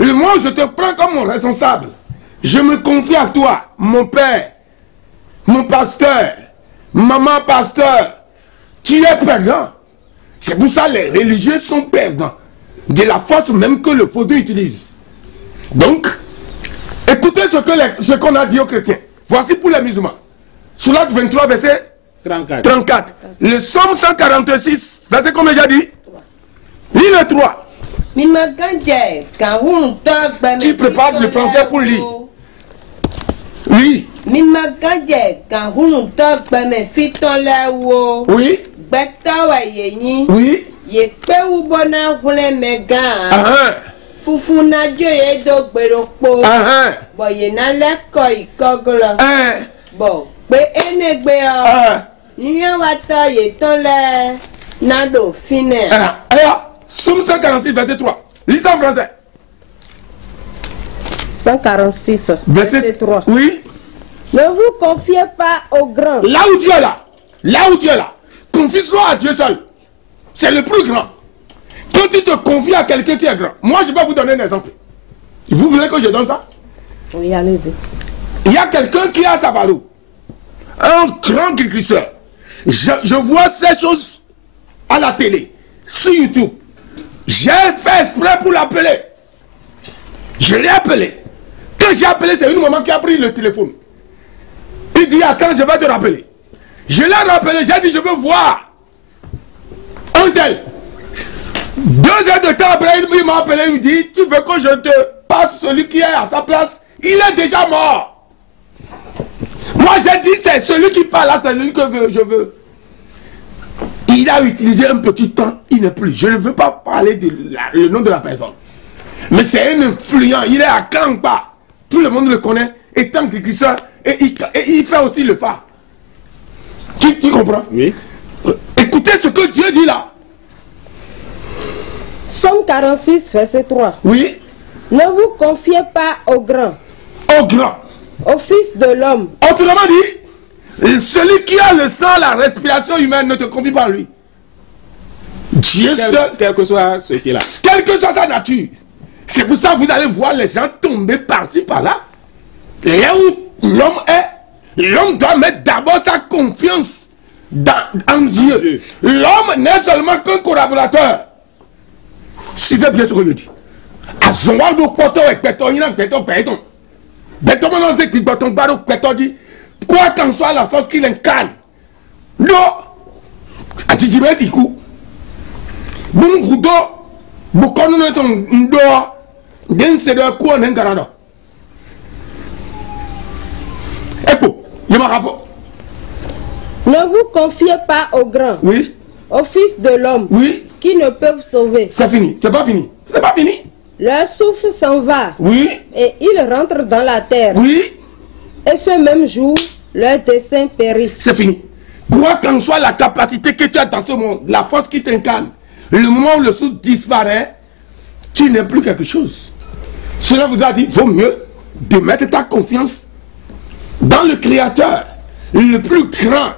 Le moment où je te prends comme mon responsable, je me confie à toi, mon père, mon pasteur, maman pasteur, tu es perdant. C'est pour ça que les religieux sont perdants. De la force même que le vaudou utilise. Donc, écoutez ce qu'on a dit aux chrétiens. Voici pour les musulmans. Surat 23, verset 34. Le Somme 146, verset combien j'ai dit? Lis le 3. Tu prépares le français pour lire. Oui. Oui. Oui. Fufuna joye do gberopo. Boye na leko ikogolo. Bo pe enegbe o. Niyan wata ye ton le nado fine. Somme 146 verset 3. Lis ça en français. 146 verset 3. Oui. Ne vous confiez pas aux grands. Là où tu es là. Là où tu es là. Confie-toi à Dieu seul. C'est le plus grand. Quand tu te confies à quelqu'un qui est grand, moi je vais vous donner un exemple. Vous voulez que je donne ça? Oui, allez-y. Il y a quelqu'un qui a sa valeur. Un grand agriculteur. Je vois ces choses à la télé, sur YouTube. J'ai fait exprès pour l'appeler. Je l'ai appelé. Quand j'ai appelé, c'est une maman qui a pris le téléphone. Il dit, quand je vais te rappeler. Je l'ai rappelé, j'ai dit, je veux voir un tel. 2 heures de temps après, il m'a appelé, il me dit, tu veux que je te passe celui qui est à sa place? Il est déjà mort. Moi j'ai dit, c'est celui qui parle là, c'est celui que je veux. Il a utilisé un petit temps, il n'est plus. Je ne veux pas parler de le nom de la personne. Mais c'est un influent, il est à Kangba. Tout le monde le connaît, étant agriculteur, et il fait aussi le phare. Tu comprends? Oui. Écoutez ce que Dieu dit là. Somme 46, verset 3. Oui. Ne vous confiez pas aux grands. Aux grands. Au Fils de l'homme. Autrement dit, celui qui a le sang, la respiration humaine, ne te confie pas à lui. Dieu seul. Quel que soit ce qu'il a. Quelle que soit sa nature. C'est pour ça que vous allez voir les gens tomber par-ci, par-là. Là où l'homme est, l'homme doit mettre d'abord sa confiance en Dieu. L'homme n'est seulement qu'un collaborateur. Suivez bien ce que je dis. À son do poto et péton, il a péton. Béton, on sait qu'il béton, baro, péton dit, quoi qu'en soit la force qu'il incarne. Non, à Tijibé, c'est coup. Bon, Roudo, beaucoup de ton ndo, d'un c'est de quoi on est garant. Épo, il m'a rapport. Ne vous confiez pas aux grands. Oui. Aux fils de l'homme. Oui. Qui ne peuvent sauver. C'est fini, c'est pas fini. C'est pas fini. Leur souffle s'en va. Oui. Et ils rentrent dans la terre. Oui. Et ce même jour, leurs desseins périssent. C'est fini. Quoi qu'en soit la capacité que tu as dans ce monde, la force qui t'incarne, le moment où le souffle disparaît, tu n'es plus quelque chose. Cela voudra dire, vaut mieux de mettre ta confiance dans le Créateur, le plus grand,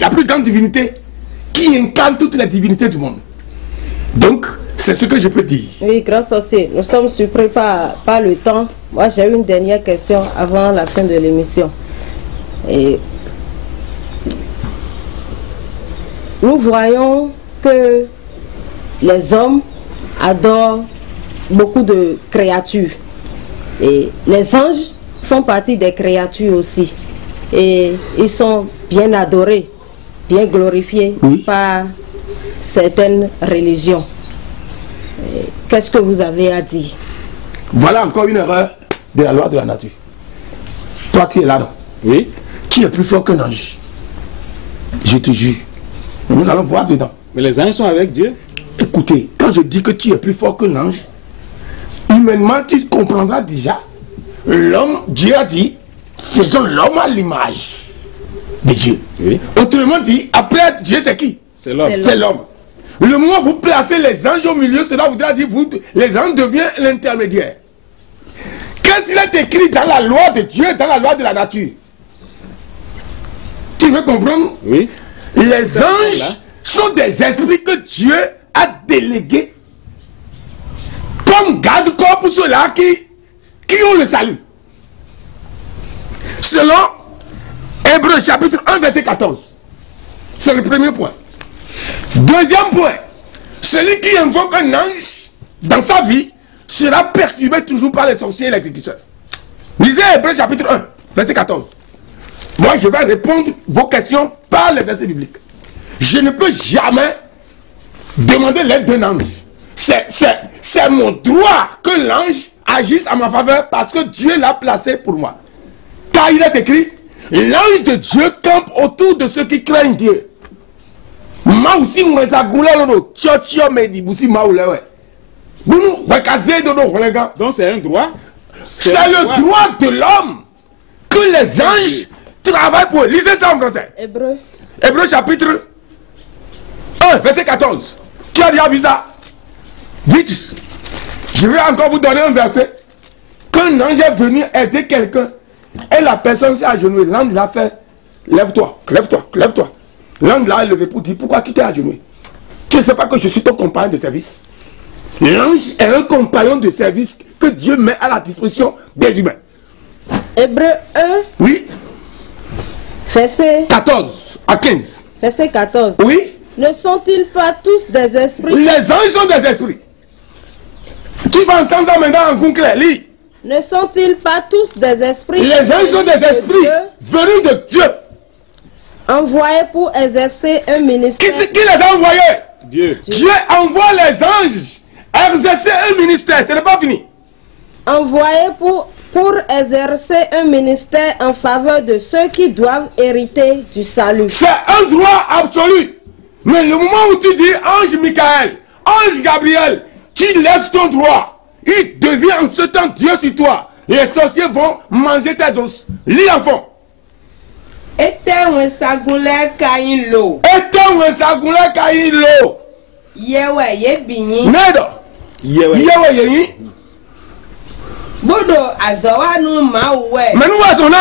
la plus grande divinité, qui incarne toutes les divinités du monde. Donc, c'est ce que je peux dire. Oui, grand sorcier, nous sommes surpris par le temps. Moi, j'ai une dernière question avant la fin de l'émission. Et nous voyons que les hommes adorent beaucoup de créatures. Et les anges font partie des créatures aussi. Et ils sont bien adorés, bien glorifiés par certaines religions. Qu'est-ce que vous avez à dire? Voilà encore une erreur de la loi de la nature. Toi qui es là, oui, tu es plus fort qu'un ange. Je te jure. Nous allons voir dedans. Mais les anges sont avec Dieu. Écoutez, quand je dis que tu es plus fort qu'un ange, humainement tu comprendras déjà. L'homme, Dieu a dit, faisons l'homme à l'image de Dieu. Oui. Autrement dit, après Dieu c'est qui? C'est l'homme. C'est l'homme. Le moment où vous placez les anges au milieu, cela voudra dire que les anges deviennent l'intermédiaire. Qu'est-ce qu'il est écrit dans la loi de Dieu, dans la loi de la nature? Tu veux comprendre? Oui. Les anges sont des esprits que Dieu a délégués comme garde-corps pour ceux-là qui ont le salut. Selon Hébreux chapitre 1 verset 14. C'est le premier point. Deuxième point, celui qui invoque un ange dans sa vie sera perturbé toujours par les sorciers et les agriculteurs. Lisez Hébreux chapitre 1 verset 14. Moi, je vais répondre vos questions par les versets bibliques. Je ne peux jamais demander l'aide d'un ange. C'est mon droit que l'ange agisse à ma faveur parce que Dieu l'a placé pour moi. Car il est écrit, l'ange de Dieu campe autour de ceux qui craignent Dieu. Donc c'est un droit. C'est le droit de l'homme que les anges travaillent pour eux. Lisez ça en français. Hébreu. Hébreu chapitre 1, verset 14. Tu as déjà vu ça? Vite. Je vais encore vous donner un verset. Quand un ange est venu aider quelqu'un et la personne s'est agenouillée, l'ange l'a fait. Lève-toi, lève-toi, lève-toi. L'ange l'a levé pour dire pourquoi tu t'es agenouillé. Tu ne sais pas que je suis ton compagnon de service. L'ange est un compagnon de service que Dieu met à la disposition des humains. Hébreu 1. Oui. Verset 14 à 15. Verset 14. Oui. Ne sont-ils pas tous des esprits? Les anges sont des esprits. Tu vas entendre ça maintenant en concret. Lis. Ne sont-ils pas tous des esprits? Les anges sont des esprits venus de Dieu. Envoyés pour exercer un ministère. Qui les a envoyés? Dieu. Dieu envoie les anges exercer un ministère. Ce n'est pas fini. Envoyés pour exercer un ministère en faveur de ceux qui doivent hériter du salut. C'est un droit absolu. Mais le moment où tu dis ange Michael, ange Gabriel, tu laisses ton droit. Il devient en ce temps Dieu sur toi. Les sorciers vont manger tes os. Lis enfant. Etewe sagule kailo. Etewe sagule kailo. Yewe yebinyi. Nedo. Yewe yeyi. Bodo azawanu maouwe. Mais nous voyons là.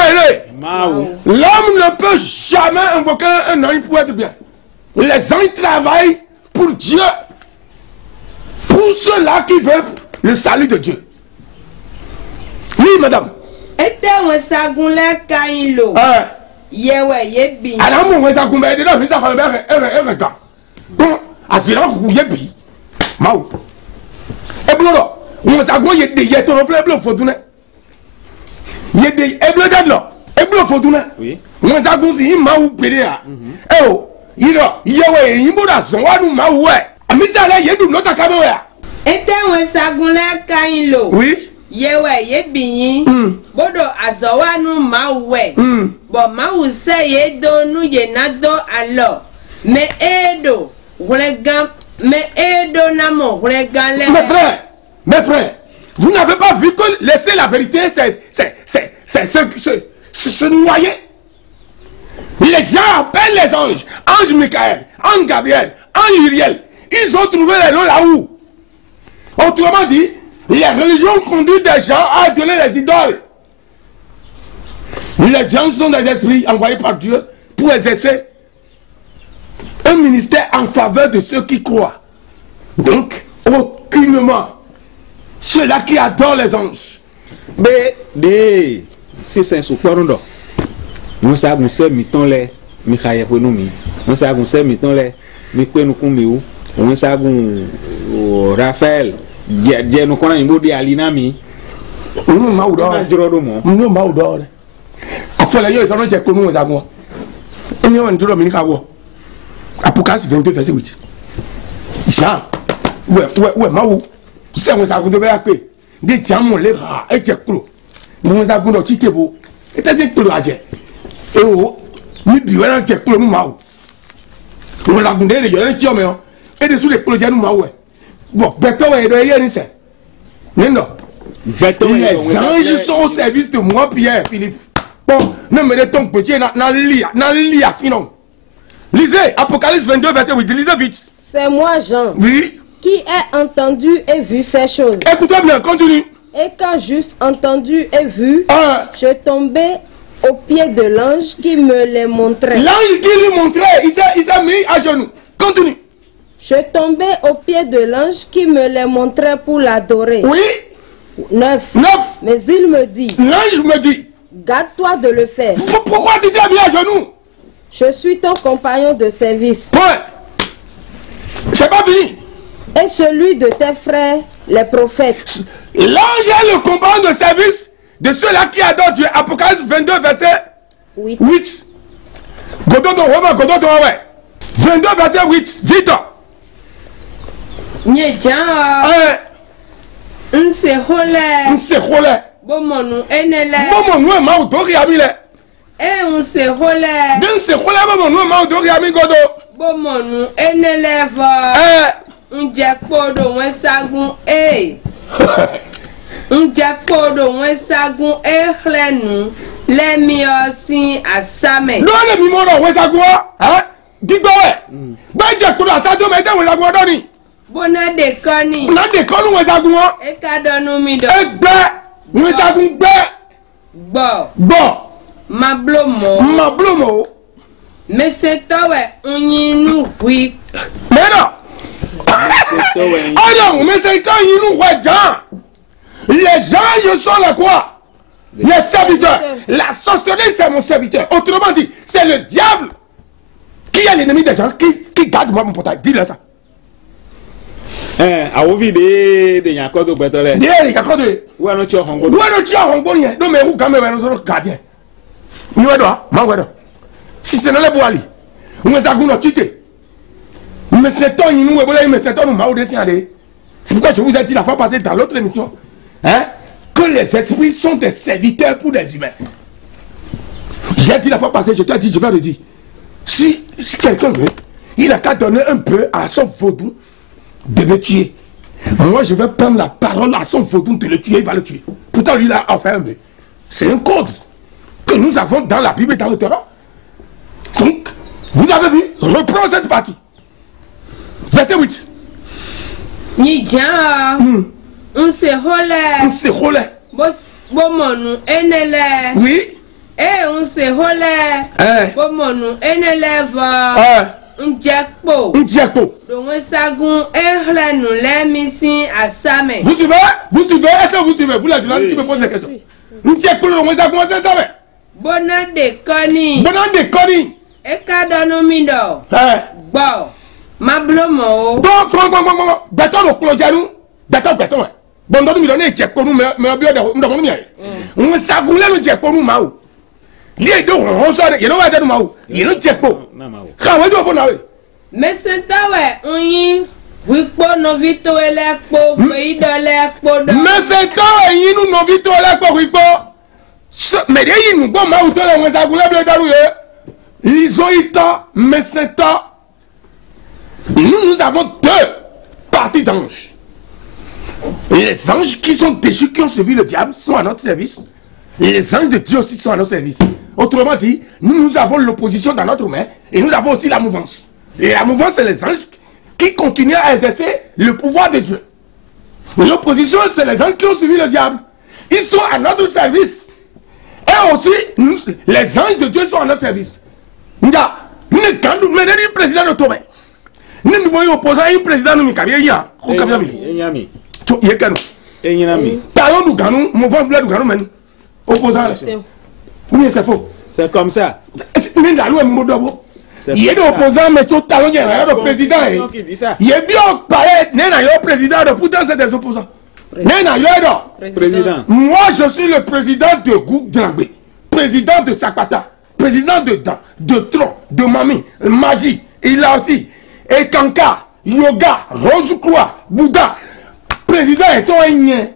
Maou. L'homme ne peut jamais invoquer un ange pour être bien. Les anges travaillent pour Dieu. Pour ceux-là qui veulent le salut de Dieu. Oui, madame. Etewe sagule kailo. Yewe yebi. Alors, moi, ça combien de temps, ça fait un temps. Bon, à ce moment où yebi, maou. Et bleu, moi, ça combien de temps, ton reflet bleu, faut tourner. Yebi, et bleu d'adlo, et bleu, faut tourner. Oui. Moi, ça combien de temps, maou, pédé. Eh oh, yewe, yimboda, son, nous, maou, ouais. Mais ça, là, yebi, notre caméra. Etewe sagule kailo. Oui. Yewe yebinyi. Bodo azawanu maouwe. Bon maou se yedo nu yenado alors. Mais edo regan, mais edo namo regan le. Mes frères, vous n'avez pas vu que laisser la vérité, c'est se noyer. Les gens appellent les anges, ange Michael, ange Gabriel, ange Uriel. Ils ont trouvé les noms là-haut. Autrement dit, les religions conduisent des gens à adorer les idoles. Les gens sont des esprits envoyés par Dieu pour exercer un ministère en faveur de ceux qui croient. Donc, aucunement, ceux-là qui adorent les anges. Mais, si c'est un soupçon, nous savons que nous sommes les Michael Renomi. Nous savons que nous sommes les Michael Renomi. Nous savons Raphaël. Dieu nous connaît un de Alinami. Nous nous maudons. Après la nuit, ils ont dit que nous avons. Nous avons dit que Apocalypse 22, verset 8. Jean, ouais, Maou, c'est mon sac de béaké. Des diamants, les rats, et des clous. Nous avons dit que vous êtes un clou à Dieu. Et oh, nous buvons un clou, nous Maou. Nous avons dit que nous avons dit et dessous les clous, nous Maou. Bon, Beto est de Yannis. Non. Les anges sont au service de moi, Pierre, Philippe. Bon, ne me mettons petit, n'a lia, finon. Lisez Apocalypse 22, verset 8. Lisez vite. C'est moi, Jean. Oui. Qui ai entendu et vu ces choses. Écoutez bien, continue. Et quand j'eusse entendu et vu, je tombais au pied de l'ange qui me les montrait. L'ange qui lui montrait, il s'est mis à genoux. Continue. Je tombais au pied de l'ange qui me les montrait pour l'adorer. Oui. 9. Mais il me dit. L'ange me dit. Garde-toi de le faire. Pourquoi tu t'es mis à genoux? Je suis ton compagnon de service. Point. C'est pas fini. Et celui de tes frères, les prophètes. L'ange est le compagnon de service de ceux-là qui adorent Dieu. Apocalypse 22, verset 8. Gododo, ouais. 22 verset 8. Vite. Nse Bomonu enele. Bomonu ma odori amile. Nse hole. Nse hole bomonu ma odori ami godo. Bomonu enele va. Nje podo wen sagun Nje podo wen sagun hlenu le mi osin asame. No le mi mo ro wen sagun digbo we. Ba je podo asajo me te wen sagun odoni. Bona de koni. Na de konu wen sagun o. E ka donu mi do. Egbe. Wen sagun gbe. Gbo. Mablomo. Mais c'est toi, on oui. Mais non. Ah non, mais c'est quand ils nous voient. Les gens, ils sont là quoi? Les serviteurs. La sorcellerie, c'est mon serviteur. Autrement dit, c'est le diable qui est l'ennemi des gens qui garde moi mon portail. Dis-le ça. A ouvi de Yakodo Betole. De Yakodo. Où est notre Hongo? Où est notre Hongo? Non, mais où quand même nous sommes gardiens. Nous sommes si ce n'est pas pour aller, nous sommes tués. Mais c'est toi, nous c'est pourquoi je vous ai dit la fois passée dans l'autre émission que les esprits sont des serviteurs pour les humains. J'ai dit la fois passée, je t'ai dit, je vais le dire. Si quelqu'un veut, il n'a qu'à donner un peu à son vaudou de le tuer. Moi, je vais prendre la parole à son vaudou de le tuer, il va le tuer. Pourtant, lui, il a fait un peu. C'est un code que nous avons dans la Bible et dans le Torah. Donc, vous avez vu, reprends cette partie. Verset 8. Nidja, on se rôle. Bomonu enele. Oui. On se rôle. Bomonu enele va. Njekpo. Donc, sagun erlenu le misi asame. Vous suivez? Est-ce que vous suivez? Vous l'avez dit, qui me pose la question. Njekpo, donc sagun asame. Bona de koni. E ka donu mi do. Gbo. Mablomo. Bon. Beton no kulo janu. Beton. Bon donu mi do ne jekpo nu me bio de ndo mo mi ai. Un sagun le no jekpo nu ma o. Li do ho so de, you know why de ma o. You no jekpo. Na ma o. Ka we do fo na we. Me senta we yin wipo no vito ele po pe idole po do. Me senta we yin nu no vito ele po wipo. Mais il nous bon ma outo le sagun le bio taru ye. L'isoïta, Messeta. Nous avons deux parties d'anges. Les anges qui sont déchus, qui ont servi le diable, sont à notre service. Et les anges de Dieu aussi sont à notre service. Autrement dit, nous avons l'opposition dans notre main et nous avons aussi la mouvance. Et la mouvance, c'est les anges qui continuent à exercer le pouvoir de Dieu. L'opposition, c'est les anges qui ont suivi le diable. Ils sont à notre service. Et aussi, les anges de Dieu sont à notre service. Nga, quand nous menons le président de Tomé, nous voyons opposant un président de Mikabi, il y a un Enyami. il y a un Enyami. talon du Ganou, mouvement bleu du Ganou, opposant. Oui, c'est faux. C'est comme ça. Il y a des opposants, mais tout talon, il y a un président. Il y a bien parlé, il y a un président, pourtant c'est des opposants. Président. Moi, je suis le président de Gouk Drambe, président de Sakpata. Président de Tron, de Mami, Magie, il a aussi, et Kanka, Yoga, Rose-Croix, Bouddha, président et toi, il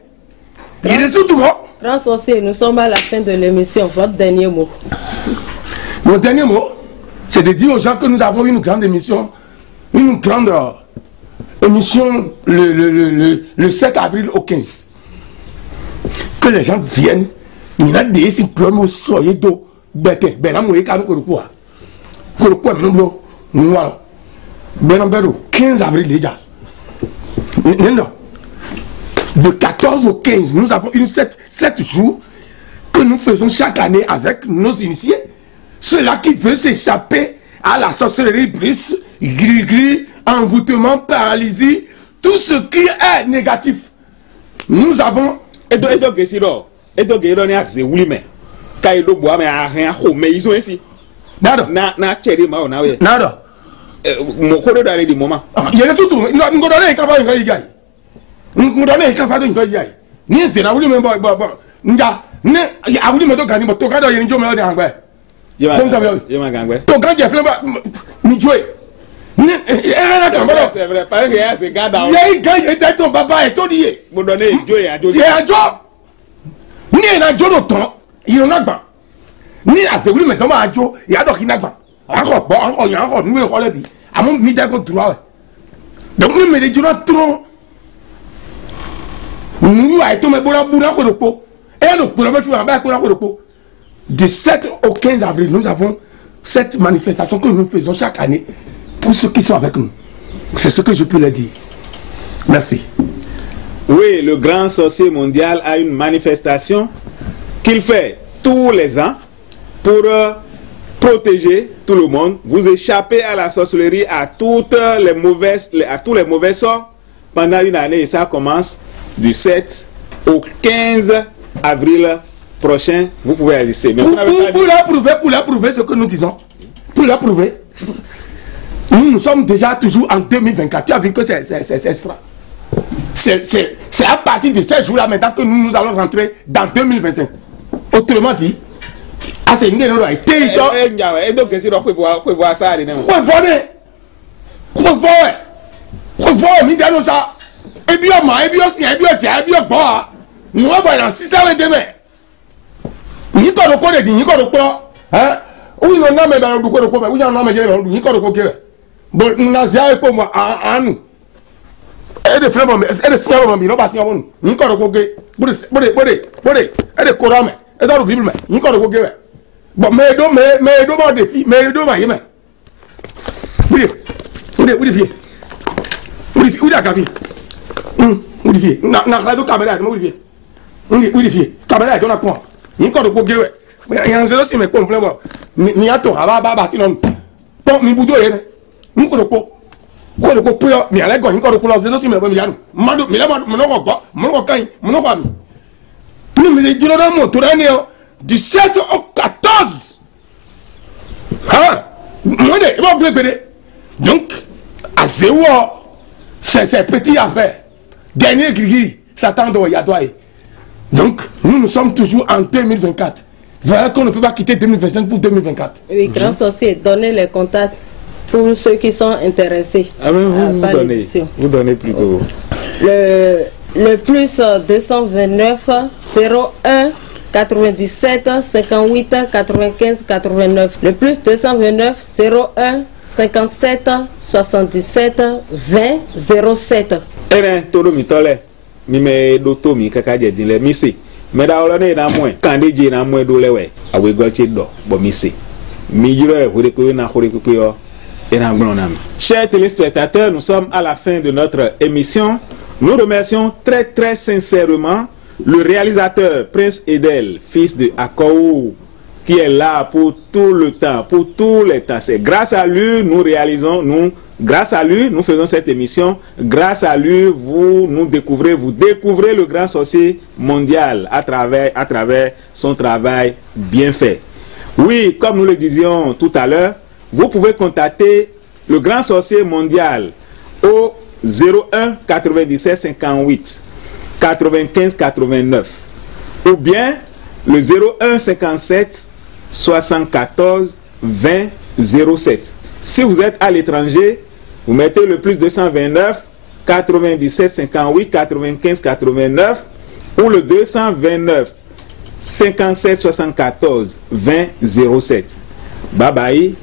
est surtout moi. Grand sorcier, nous sommes à la fin de l'émission. Votre dernier mot. Mon dernier mot, c'est de dire aux gens que nous avons une grande émission, le 7 avril au 15. Que les gens viennent, il y a des simplement soyez d'eau. Bete, benam ka no korokwa. Korokwa mi no no. Benam bedo 15 avril déjà. Non. De 14 au 15, nous avons une 7 jours que nous faisons chaque année avec nos initiés. Ceux-là qui veulent s'échapper à la sorcellerie brise, gris, envoûtement, paralysie, tout ce qui est négatif. Nous avons Edo gesiro ne azewuli me. Kaido boa me ahen ho me izo esi. Nada. Na chere ma ona we. Nada. Mo kodo dare di moma. Yele sutu ngodo le ka ba ngai gai. Ngodo le ka fa do ngai gai. Ni se na wuli me bo. Nja ne ya wuli me to gani bo to ka do yin jo me o de angbe. Ton grand Jeff, mi joué. C'est vrai, parce qu'il y a ce gars dans. Il y a un gars, il était ton papa et ton lié. Vous donnez Joe à Joe. Il y a un Joe. Ni un Joe d'autant, il en a pas. Ni à ce que maintenant à Joe, il y a d'autres qui n'ont pas. Encore, bon, encore, il y a encore, nous, on l'a dit. À mon midi, on trouve. Donc, nous, mais les Joe trop. Nous, à tout, mais bon, on a le pot. Et nous, pour le mettre en bas, on a le pot. Du 7 au 15 avril, nous avons cette manifestation que nous faisons chaque année pour ceux qui sont avec nous. C'est ce que je peux leur dire. Merci. Oui, le grand sorcier mondial a une manifestation qu'il fait tous les ans pour protéger tout le monde. Vous échappez à la sorcellerie, à tous les mauvais sorts pendant une année. Et ça commence du 7 au 15 avril prochain. Vous pouvez assister. Pour l'approuver ce que nous disons, pour l'approuver, nous sommes déjà toujours en 2024. Tu as vu que c'est extra. C'est à partir de ces jours-là maintenant que nous allons rentrer dans 2025. Autrement dit, c'est une erreur. Et donc, qu'est-ce qu'on peut voir ça? Et bien, nous allons 6 heures demain. Ni ko ro ko de ni ko ro ko hein o no na me ba ro ko ro ko o ya na me je ro ni ko ro ko ke bo na za e ko mo anu e de frère mo e de frère mo mi no ba si wonu ni ko ro ko ke bode e de ko ra me e sa ro bible me ni ko ro ko ke bo me do ba de fi me do ba yi me udi fi udi aka fi udi fi na la do camera mo udi fi camera do na ko ni ko ko gewe mais en zéro si me ko nfle bo ni ato aba si non bon mi budo ye ni ko po yo mi ale go ni ko lo zéro si me bo mi yanu madu mi le mo no ko gbo mo no ko kan mo no ko ami ni mi le jiro na mo to rani o 17 au 14 ah mo de bo gbede donc à zéro c'est petit affaire dernier grigi Satan do ya doye. Donc, nous sommes toujours en 2024. Voilà qu'on ne peut pas quitter 2025 pour 2024. Oui, grand sorcier, donnez les contacts pour ceux qui sont intéressés. Ah, vous donnez plutôt. Le plus 229 01 97 58 95 89. Le plus 229 01 57 77 20 07. Todo mitole. Mi me doto mi kaka je dinle mi si me da olo ne na mo kan de je na mo do lewe awe go che do bo mi si mi jiro e hore ko na hore ko yo e na gbon na mi. Chers téléspectateurs, nous sommes à la fin de notre émission. Nous remercions très sincèrement le réalisateur Prince Edel, fils de Akou, qui est là pour tout le temps, pour tous les temps. C'est grâce à lui grâce à lui, nous faisons cette émission. Grâce à lui, vous découvrez le grand sorcier mondial à travers son travail bien fait. Oui, comme nous le disions tout à l'heure, vous pouvez contacter le grand sorcier mondial au 01 97 58 95 89 ou bien le 01 57 74 20 07. Si vous êtes à l'étranger, vous mettez le plus 229 97 58 95 89 ou le 229 57 74 20 07. Bye bye.